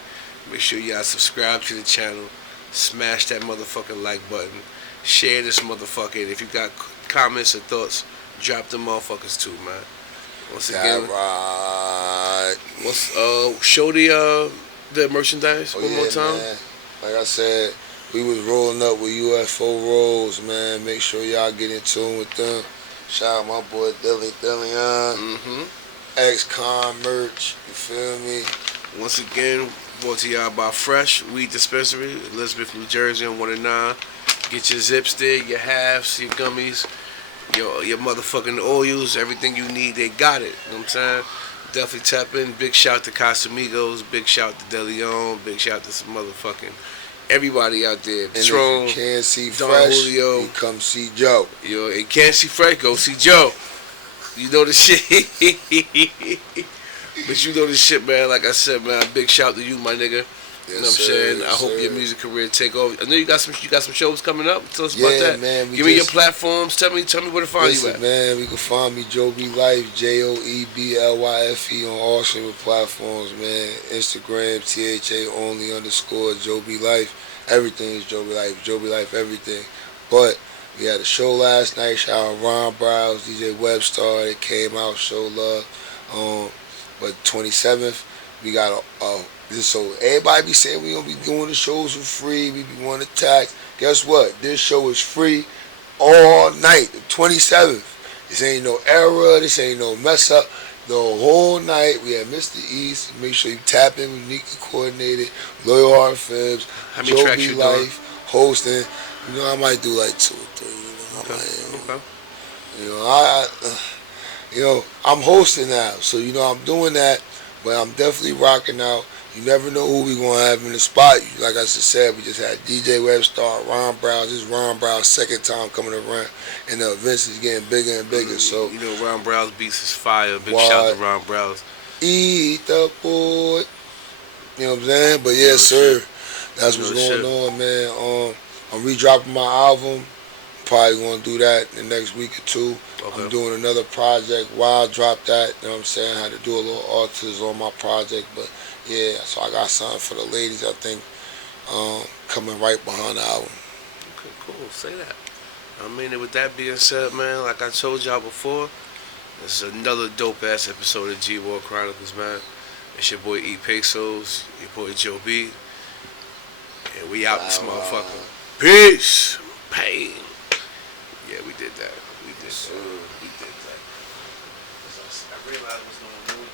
Make sure y'all subscribe to the channel. Smash that motherfucking like button. Share this motherfucker. And if you got comments or thoughts, drop them motherfuckers too, man. Once again, right. show the merchandise one more time. Man. Like I said, we was rolling up with UFO rolls, man. Make sure y'all get in tune with them. Shout out my boy Dilly Ex-Con merch. You feel me? Once again, brought to y'all by Fresh Weed Dispensary, Elizabeth, New Jersey on 109. Get your zips there, your halves, your gummies, your motherfucking oils, everything you need, they got it. You know what I'm saying? Definitely tap in. Big shout to Casamigos, big shout to DeLeon, big shout to some motherfucking everybody out there. And Patron, if you can't see Don Fresh, Julio. you come see Joe. Yo, and can't see Fresh, go see Joe. You know the shit. But you know the shit, man. Like I said, man, big shout to you, my nigga. You know what I'm saying? I hope your music career take off. I know you got some shows coming up. Tell us about that. Man, Give me your platforms. Tell me where to find you at. Man, we can find me Joby Lyfe, JoeBlyfe on all streaming platforms, man. Instagram, THA only _ Joby Lyfe. Everything is Joby Lyfe. Joby Lyfe, everything. But we had a show last night. Shout out Ron Browse, DJ Webstar. They came out, show love. But 27th, we got so everybody be saying we gonna be doing the shows for free. We be wanting to tax. Guess what? This show is free all night. The 27th. This ain't no error. This ain't no mess up. The whole night we had Mr. East. Make sure you tap in with Uniquely Coordinated, Loyal Heart Films, Joby Lyfe, hosting. You know, I might do like 2 or 3. You know, okay. I'm hosting now, so I'm doing that. But I'm definitely rocking out. You never know who we gonna have in the spot. Like I just said, we just had DJ Webstar, Ron Browse. This is Ron Browse's second time coming around, and the events is getting bigger and bigger. So Ron Browse beats is fire. Big shout to Ron Browse. Eat the boy. You know what I'm saying? But yes, sir. That's what's going on, man. I'm redropping my album. Probably gonna do that in the next week or 2. Okay. I'm doing another project. While I dropped that, you know what I'm saying? I had to do a little artist on my project, but yeah, so I got something for the ladies, I think, coming right behind the album. Okay, cool. Say that. I mean, with that being said, man, like I told y'all before, this is another dope-ass episode of G-War Chronicles, man. It's your boy E Pesos, your boy Joe B, and we out this motherfucker. Peace. Pain. Yeah, we did that. We did that. I realized what's going on.